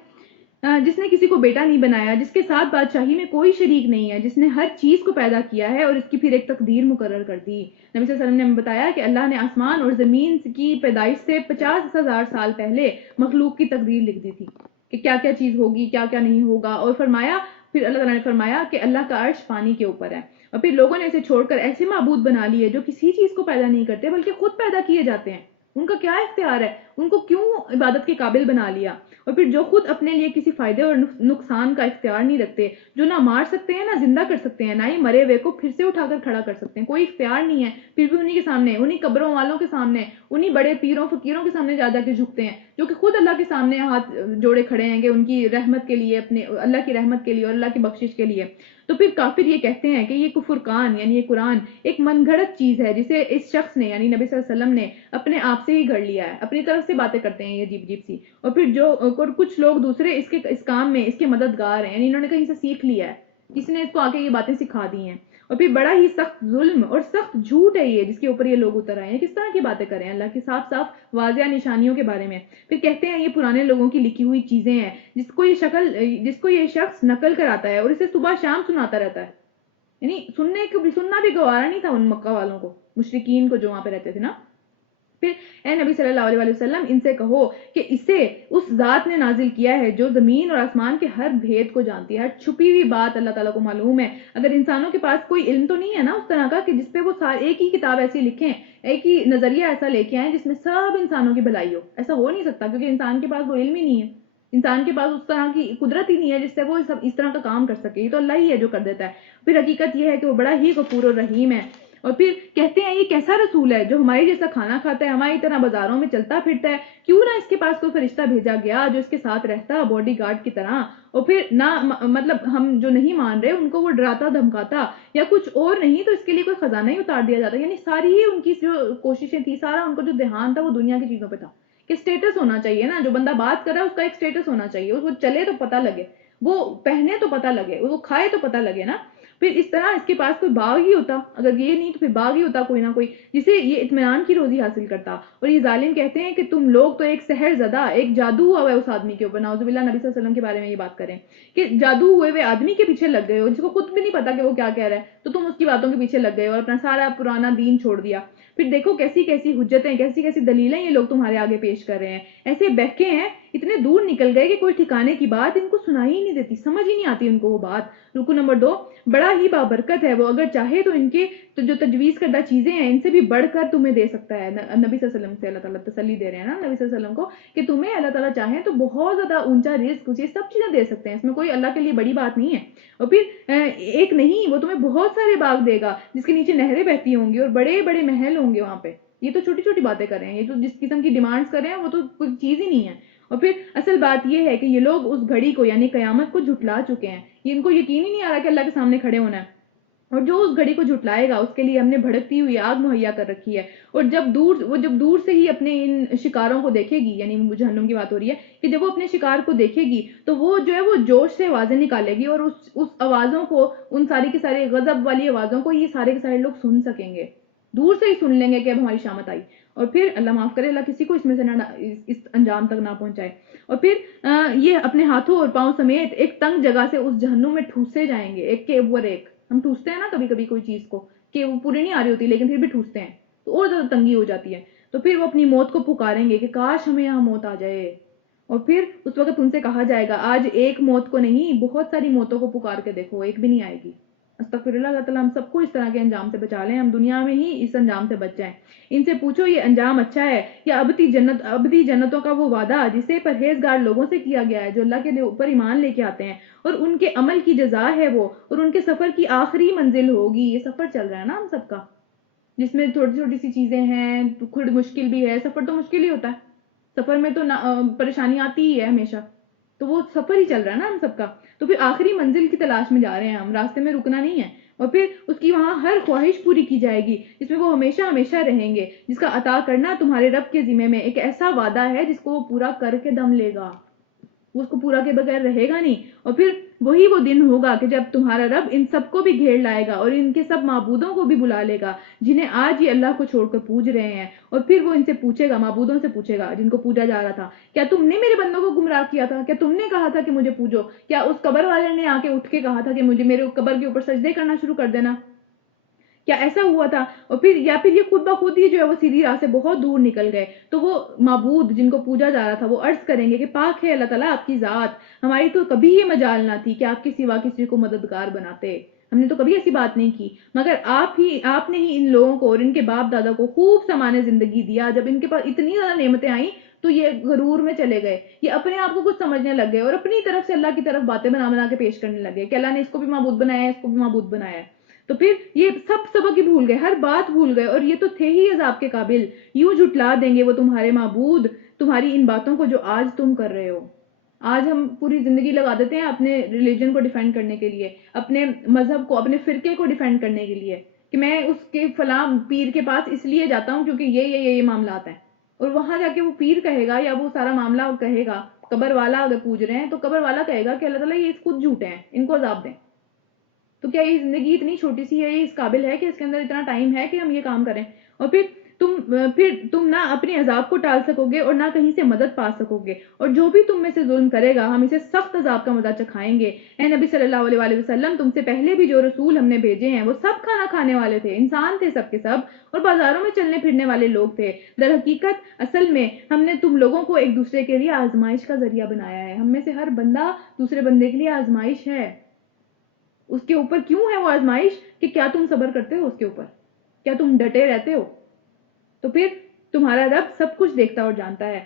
جس نے کسی کو بیٹا نہیں بنایا، جس کے ساتھ بادشاہی میں کوئی شریک نہیں ہے، جس نے ہر چیز کو پیدا کیا ہے اور اس کی پھر ایک تقدیر مقرر کر دی. نبی صلی اللہ علیہ وسلم نے ہمیں بتایا کہ اللہ نے آسمان اور زمین کی پیدائش سے 50,000 سال پہلے مخلوق کی تقدیر لکھ دی تھی کہ کیا کیا چیز ہوگی، کیا کیا نہیں ہوگا. اور پھر اللہ تعالیٰ نے فرمایا کہ اللہ کا عرش پانی کے اوپر ہے. اور پھر لوگوں نے اسے چھوڑ کر ایسے معبود بنا لیے جو کسی چیز کو پیدا نہیں کرتے بلکہ خود پیدا کیے جاتے ہیں. ان کا کیا اختیار ہے؟ ان کو کیوں عبادت کے قابل بنا لیا؟ اور پھر جو خود اپنے لیے کسی فائدے اور نقصان کا اختیار نہیں رکھتے، جو نہ مار سکتے ہیں نہ زندہ کر سکتے ہیں، نہ ہی مرے ہوئے کو پھر سے اٹھا کر کھڑا کر سکتے ہیں، کوئی اختیار نہیں ہے، پھر بھی انہی کے سامنے، انہی قبروں والوں کے سامنے، انہی بڑے پیروں فقیروں کے سامنے جا کے جھکتے ہیں جو کہ خود اللہ کے سامنے ہاتھ جوڑے کھڑے ہیں کہ ان کی رحمت کے لیے، اپنے اللہ کی رحمت کے لیے اور اللہ کی بخشش کے لیے. تو پھر کافر یہ کہتے ہیں کہ یہ فرقان یعنی یہ قرآن ایک من گھڑت چیز ہے جسے اس شخص نے یعنی نبی صلی اللہ علیہ وسلم نے اپنے آپ سے ہی گھڑ لیا ہے، اپنی طرف سے باتیں کرتے ہیں یہ عجیب عجیب سی. اور پھر کچھ لوگ دوسرے اس کام میں اس کے مددگار ہیں، یعنی انہوں نے کہیں سے سیکھ لیا ہے، کسی نے اس کو آ کے یہ باتیں سکھا دی ہیں. اور پھر بڑا ہی سخت ظلم اور سخت جھوٹ ہے یہ جس کے اوپر یہ لوگ اتر آئے ہیں. کس طرح کی باتیں کریں اللہ کی صاف صاف واضح نشانیوں کے بارے میں. پھر کہتے ہیں یہ پرانے لوگوں کی لکھی ہوئی چیزیں ہیں جس کو یہ شخص نقل کراتا ہے اور اسے صبح شام سناتا رہتا ہے. یعنی سننا بھی گوارا نہیں تھا ان مکہ والوں کو، مشرکین کو جو وہاں پہ رہتے تھے نا. پھر اے نبی صلی اللہ علیہ وسلم ان سے کہو کہ اسے اس ذات نے نازل کیا ہے جو زمین اور آسمان کے ہر بھید کو جانتی ہے. ہر چھپی ہوئی بات اللہ تعالیٰ کو معلوم ہے. اگر انسانوں کے پاس کوئی علم تو نہیں ہے نا اس طرح کا کہ جس پہ وہ ایک ہی کتاب ایسی لکھیں، ایک ہی نظریہ ایسا لے کے آئیں جس میں سب انسانوں کی بھلائی ہو. ایسا ہو نہیں سکتا کیونکہ انسان کے پاس وہ علم ہی نہیں ہے، انسان کے پاس اس طرح کی قدرت ہی نہیں ہے جس سے وہ اس طرح کا کام کر سکے. یہ تو اللہ ہی ہے جو کر دیتا ہے. پھر حقیقت یہ ہے کہ وہ بڑا ہی غفور الرحیم ہے. اور پھر کہتے ہیں یہ کیسا رسول ہے جو ہماری جیسا کھانا کھاتا ہے, ہماری طرح بازاروں میں چلتا پھرتا ہے, کیوں نہ اس کے پاس کوئی فرشتہ بھیجا گیا جو اس کے ساتھ رہتا باڈی گارڈ کی طرح, اور پھر نہ مطلب ہم جو نہیں مان رہے ان کو وہ ڈراتا دھمکاتا یا کچھ اور نہیں تو اس کے لیے کوئی خزانہ ہی اتار دیا جاتا. یعنی ساری ہی ان کی جو کوششیں تھی, سارا ان کو جو دھیان تھا وہ دنیا کی چیزوں پہ تھا کہ اسٹیٹس ہونا چاہیے نا, جو بندہ بات کر رہا ہے اس کا ایک اسٹیٹس ہونا چاہیے, وہ چلے تو پتہ لگے, وہ پہنے تو پتہ لگے, وہ کھائے تو پتہ لگے نا. پھر اس طرح اس کے پاس کوئی باغ ہی ہوتا, اگر یہ نہیں تو پھر باغ ہی ہوتا کوئی نہ کوئی جسے یہ اطمینان کی روزی حاصل کرتا. اور یہ ظالم کہتے ہیں کہ تم لوگ تو ایک سحر زدہ, ایک جادو ہوا ہے اس آدمی کے اوپر, نعوذ باللہ نبی صلی اللہ علیہ وسلم کے بارے میں یہ بات کریں کہ جادو ہوئے آدمی کے پیچھے لگ گئے ہو جس کو خود بھی نہیں پتا کہ وہ کیا کہہ رہا ہے, تو تم اس کی باتوں کے پیچھے لگ گئے ہو اور اپنا سارا پرانا دین چھوڑ دیا. پھر دیکھو کیسی کیسی حجتیں, کیسی کیسی دلیلیں یہ لوگ تمہارے آگے پیش کر رہے ہیں, ایسے بہکے ہیں, اتنے دور نکل گئے کہ کوئی ٹھکانے کی بات ان کو سنائی ہی نہیں دیتی, سمجھ ہی نہیں آتی ان کو وہ بات. رکو نمبر 2, بڑا ہی بابرکت ہے وہ, اگر چاہے تو ان کے تو جو تجویز کردہ چیزیں ہیں ان سے بھی بڑھ کر تمہیں دے سکتا ہے. نبی صلی اللہ علیہ وسلم سے اللہ تعالیٰ تسلی دے رہے ہیں نا نبی صلی اللہ علیہ وسلم کو کہ تمہیں اللہ تعالیٰ چاہیں تو بہت زیادہ اونچا رزق, یہ سب چیزیں دے سکتے ہیں, اس میں کوئی اللہ کے لیے بڑی بات نہیں ہے. اور پھر ایک نہیں, وہ تمہیں بہت سارے باغ دے گا جس کے نیچے نہریں بہتی ہوں گی اور بڑے بڑے محل ہوں گے وہاں پہ. یہ تو چھوٹی چھوٹی باتیں کر رہے ہیں, یہ تو جس قسم کی ڈیمانڈز کر رہے ہیں وہ تو کوئی چیز ہی نہیں ہے. اور پھر اصل بات یہ ہے کہ یہ لوگ اس گھڑی کو یعنی قیامت کو جھٹلا چکے ہیں, ان کو یقین ہی نہیں آ رہا کہ اللہ کے سامنے کھڑے ہونا ہے. اور جو اس گھڑی کو جھٹلائے گا اس کے لیے ہم نے بھڑکتی ہوئی آگ مہیا کر رکھی ہے. اور جب دور سے ہی اپنے ان شکاروں کو دیکھے گی, یعنی جہنم کی بات ہو رہی ہے کہ جب وہ اپنے شکار کو دیکھے گی تو وہ جو ہے وہ جوش سے آوازیں نکالے گی, اور اس آوازوں کو, ان ساری کی ساری غضب والی آوازوں کو یہ سارے کے سارے لوگ سن سکیں گے, دور سے ہی سن لیں گے کہ اب ہماری شامت آئی. اور پھر اللہ معاف کرے, اللہ کسی کو اس میں سے اس انجام تک نہ پہنچائے. اور پھر یہ اپنے ہاتھوں اور پاؤں سمیت ایک تنگ جگہ سے اس جہنم میں ٹھوسے جائیں گے, ایک کے اوپر ایک. ہم ٹھوستے ہیں نا کبھی کبھی کوئی چیز کو کہ وہ پوری نہیں آ رہی ہوتی لیکن پھر بھی ٹھوستے ہیں تو اور زیادہ تنگی ہو جاتی ہے. تو پھر وہ اپنی موت کو پکاریں گے کہ کاش ہمیں یہاں موت آ جائے. اور پھر اس وقت ان سے کہا جائے گا آج ایک موت کو نہیں بہت ساری موتوں کو پکار کے دیکھو, ایک بھی نہیں آئے گی. استغفر اللہ, اللہ تعالیٰ ہم سب کو اس طرح کے انجام سے بچا لیں, ہم دنیا میں ہی اس انجام سے بچ جائیں. ان سے پوچھو یہ انجام اچھا ہے یا ابدی جنتوں کا وہ وعدہ جسے پرہیزگار لوگوں سے کیا گیا ہے جو اللہ کے اوپر ایمان لے کے آتے ہیں, اور ان کے عمل کی جزا ہے وہ, اور ان کے سفر کی آخری منزل ہوگی. یہ سفر چل رہا ہے نا ہم سب کا, جس میں چھوٹی چھوٹی سی چیزیں ہیں, تھوڑی مشکل بھی ہے, سفر تو مشکل ہی ہوتا ہے, سفر میں تو پریشانی آتی ہی ہے ہمیشہ, تو وہ سفر ہی چل رہا ہے نا ہم سب کا. تو پھر آخری منزل کی تلاش میں جا رہے ہیں ہم, راستے میں رکنا نہیں ہے. اور پھر اس کی وہاں ہر خواہش پوری کی جائے گی جس میں وہ ہمیشہ ہمیشہ رہیں گے, جس کا عطا کرنا تمہارے رب کے ذمہ میں ایک ایسا وعدہ ہے جس کو وہ پورا کر کے دم لے گا, وہ اس کو پورا کے بغیر رہے گا نہیں. اور پھر وہی وہ دن ہوگا کہ جب تمہارا رب ان سب کو بھی گھیر لائے گا اور ان کے سب معبودوں کو بھی بلا لے گا جنہیں آج یہ اللہ کو چھوڑ کر پوج رہے ہیں. اور پھر وہ ان سے پوچھے گا, معبودوں سے پوچھے گا جن کو پوجا جا رہا تھا, کیا تم نے میرے بندوں کو گمراہ کیا تھا؟ کیا تم نے کہا تھا کہ مجھے پوجو؟ کیا اس قبر والے نے آ کے اٹھ کے کہا تھا کہ مجھے میرے قبر کے اوپر سجدے کرنا شروع کر دینا؟ کیا ایسا ہوا تھا؟ اور پھر یا پھر یہ خود بخود ہی جو ہے وہ سیدھی راہ سے بہت دور نکل گئے. تو وہ معبود جن کو پوجا جا رہا تھا وہ عرض کریں گے کہ پاک ہے اللہ تعالیٰ آپ کی ذات, ہماری تو کبھی یہ مجال نہ تھی کہ آپ کے سوا کسی کو مددگار بناتے, ہم نے تو کبھی ایسی بات نہیں کی, مگر آپ نے ہی ان لوگوں کو اور ان کے باپ دادا کو خوب سامان زندگی دیا. جب ان کے پاس اتنی زیادہ نعمتیں آئیں تو یہ غرور میں چلے گئے, یہ اپنے آپ کو کچھ سمجھنے لگ گئے اور اپنی طرف سے اللہ کی طرف باتیں بنا کے پیش کرنے لگے کہ اللہ نے اس کو بھی معبود بنایا ہے, اس کو بھی معبود بنایا ہے. تو پھر یہ سب سبق ہی بھول گئے, ہر بات بھول گئے, اور یہ تو تھے ہی عذاب کے قابل. یوں جھٹلا دیں گے وہ تمہارے معبود تمہاری ان باتوں کو جو آج تم کر رہے ہو. آج ہم پوری زندگی لگا دیتے ہیں اپنے ریلیجن کو ڈیفینڈ کرنے کے لیے, اپنے مذہب کو, اپنے فرقے کو ڈیفینڈ کرنے کے لیے کہ میں اس کے فلاں پیر کے پاس اس لیے جاتا ہوں کیونکہ یہ معاملات ہیں. اور وہاں جا کے وہ پیر کہے گا یا وہ سارا معاملہ کہے گا, قبر والا اگر پوج رہے ہیں تو قبر والا کہے گا کہ اللہ تعالیٰ یہ خود جھوٹے ہیں, ان کو عذاب دیں. تو کیا یہ زندگی اتنی چھوٹی سی ہے, یہ اس قابل ہے کہ اس کے اندر اتنا ٹائم ہے کہ ہم یہ کام کریں؟ اور پھر تم نہ اپنے عذاب کو ٹال سکو گے اور نہ کہیں سے مدد پا سکو گے, اور جو بھی تم میں سے ظلم کرے گا ہم اسے سخت عذاب کا مزہ چکھائیں گے. اے نبی صلی اللہ علیہ وآلہ وسلم, تم سے پہلے بھی جو رسول ہم نے بھیجے ہیں وہ سب کھانا کھانے والے تھے, انسان تھے سب کے سب, اور بازاروں میں چلنے پھرنے والے لوگ تھے. در حقیقت اصل میں ہم نے تم لوگوں کو ایک دوسرے کے لیے آزمائش کا ذریعہ بنایا ہے. ہم میں سے ہر بندہ دوسرے بندے کے لیے آزمائش ہے. اس کے اوپر کیوں ہے وہ آزمائش کہ کیا تم صبر کرتے ہو, اس کے اوپر کیا تم ڈٹے رہتے ہو. تو پھر تمہارا رب سب کچھ دیکھتا اور جانتا ہے.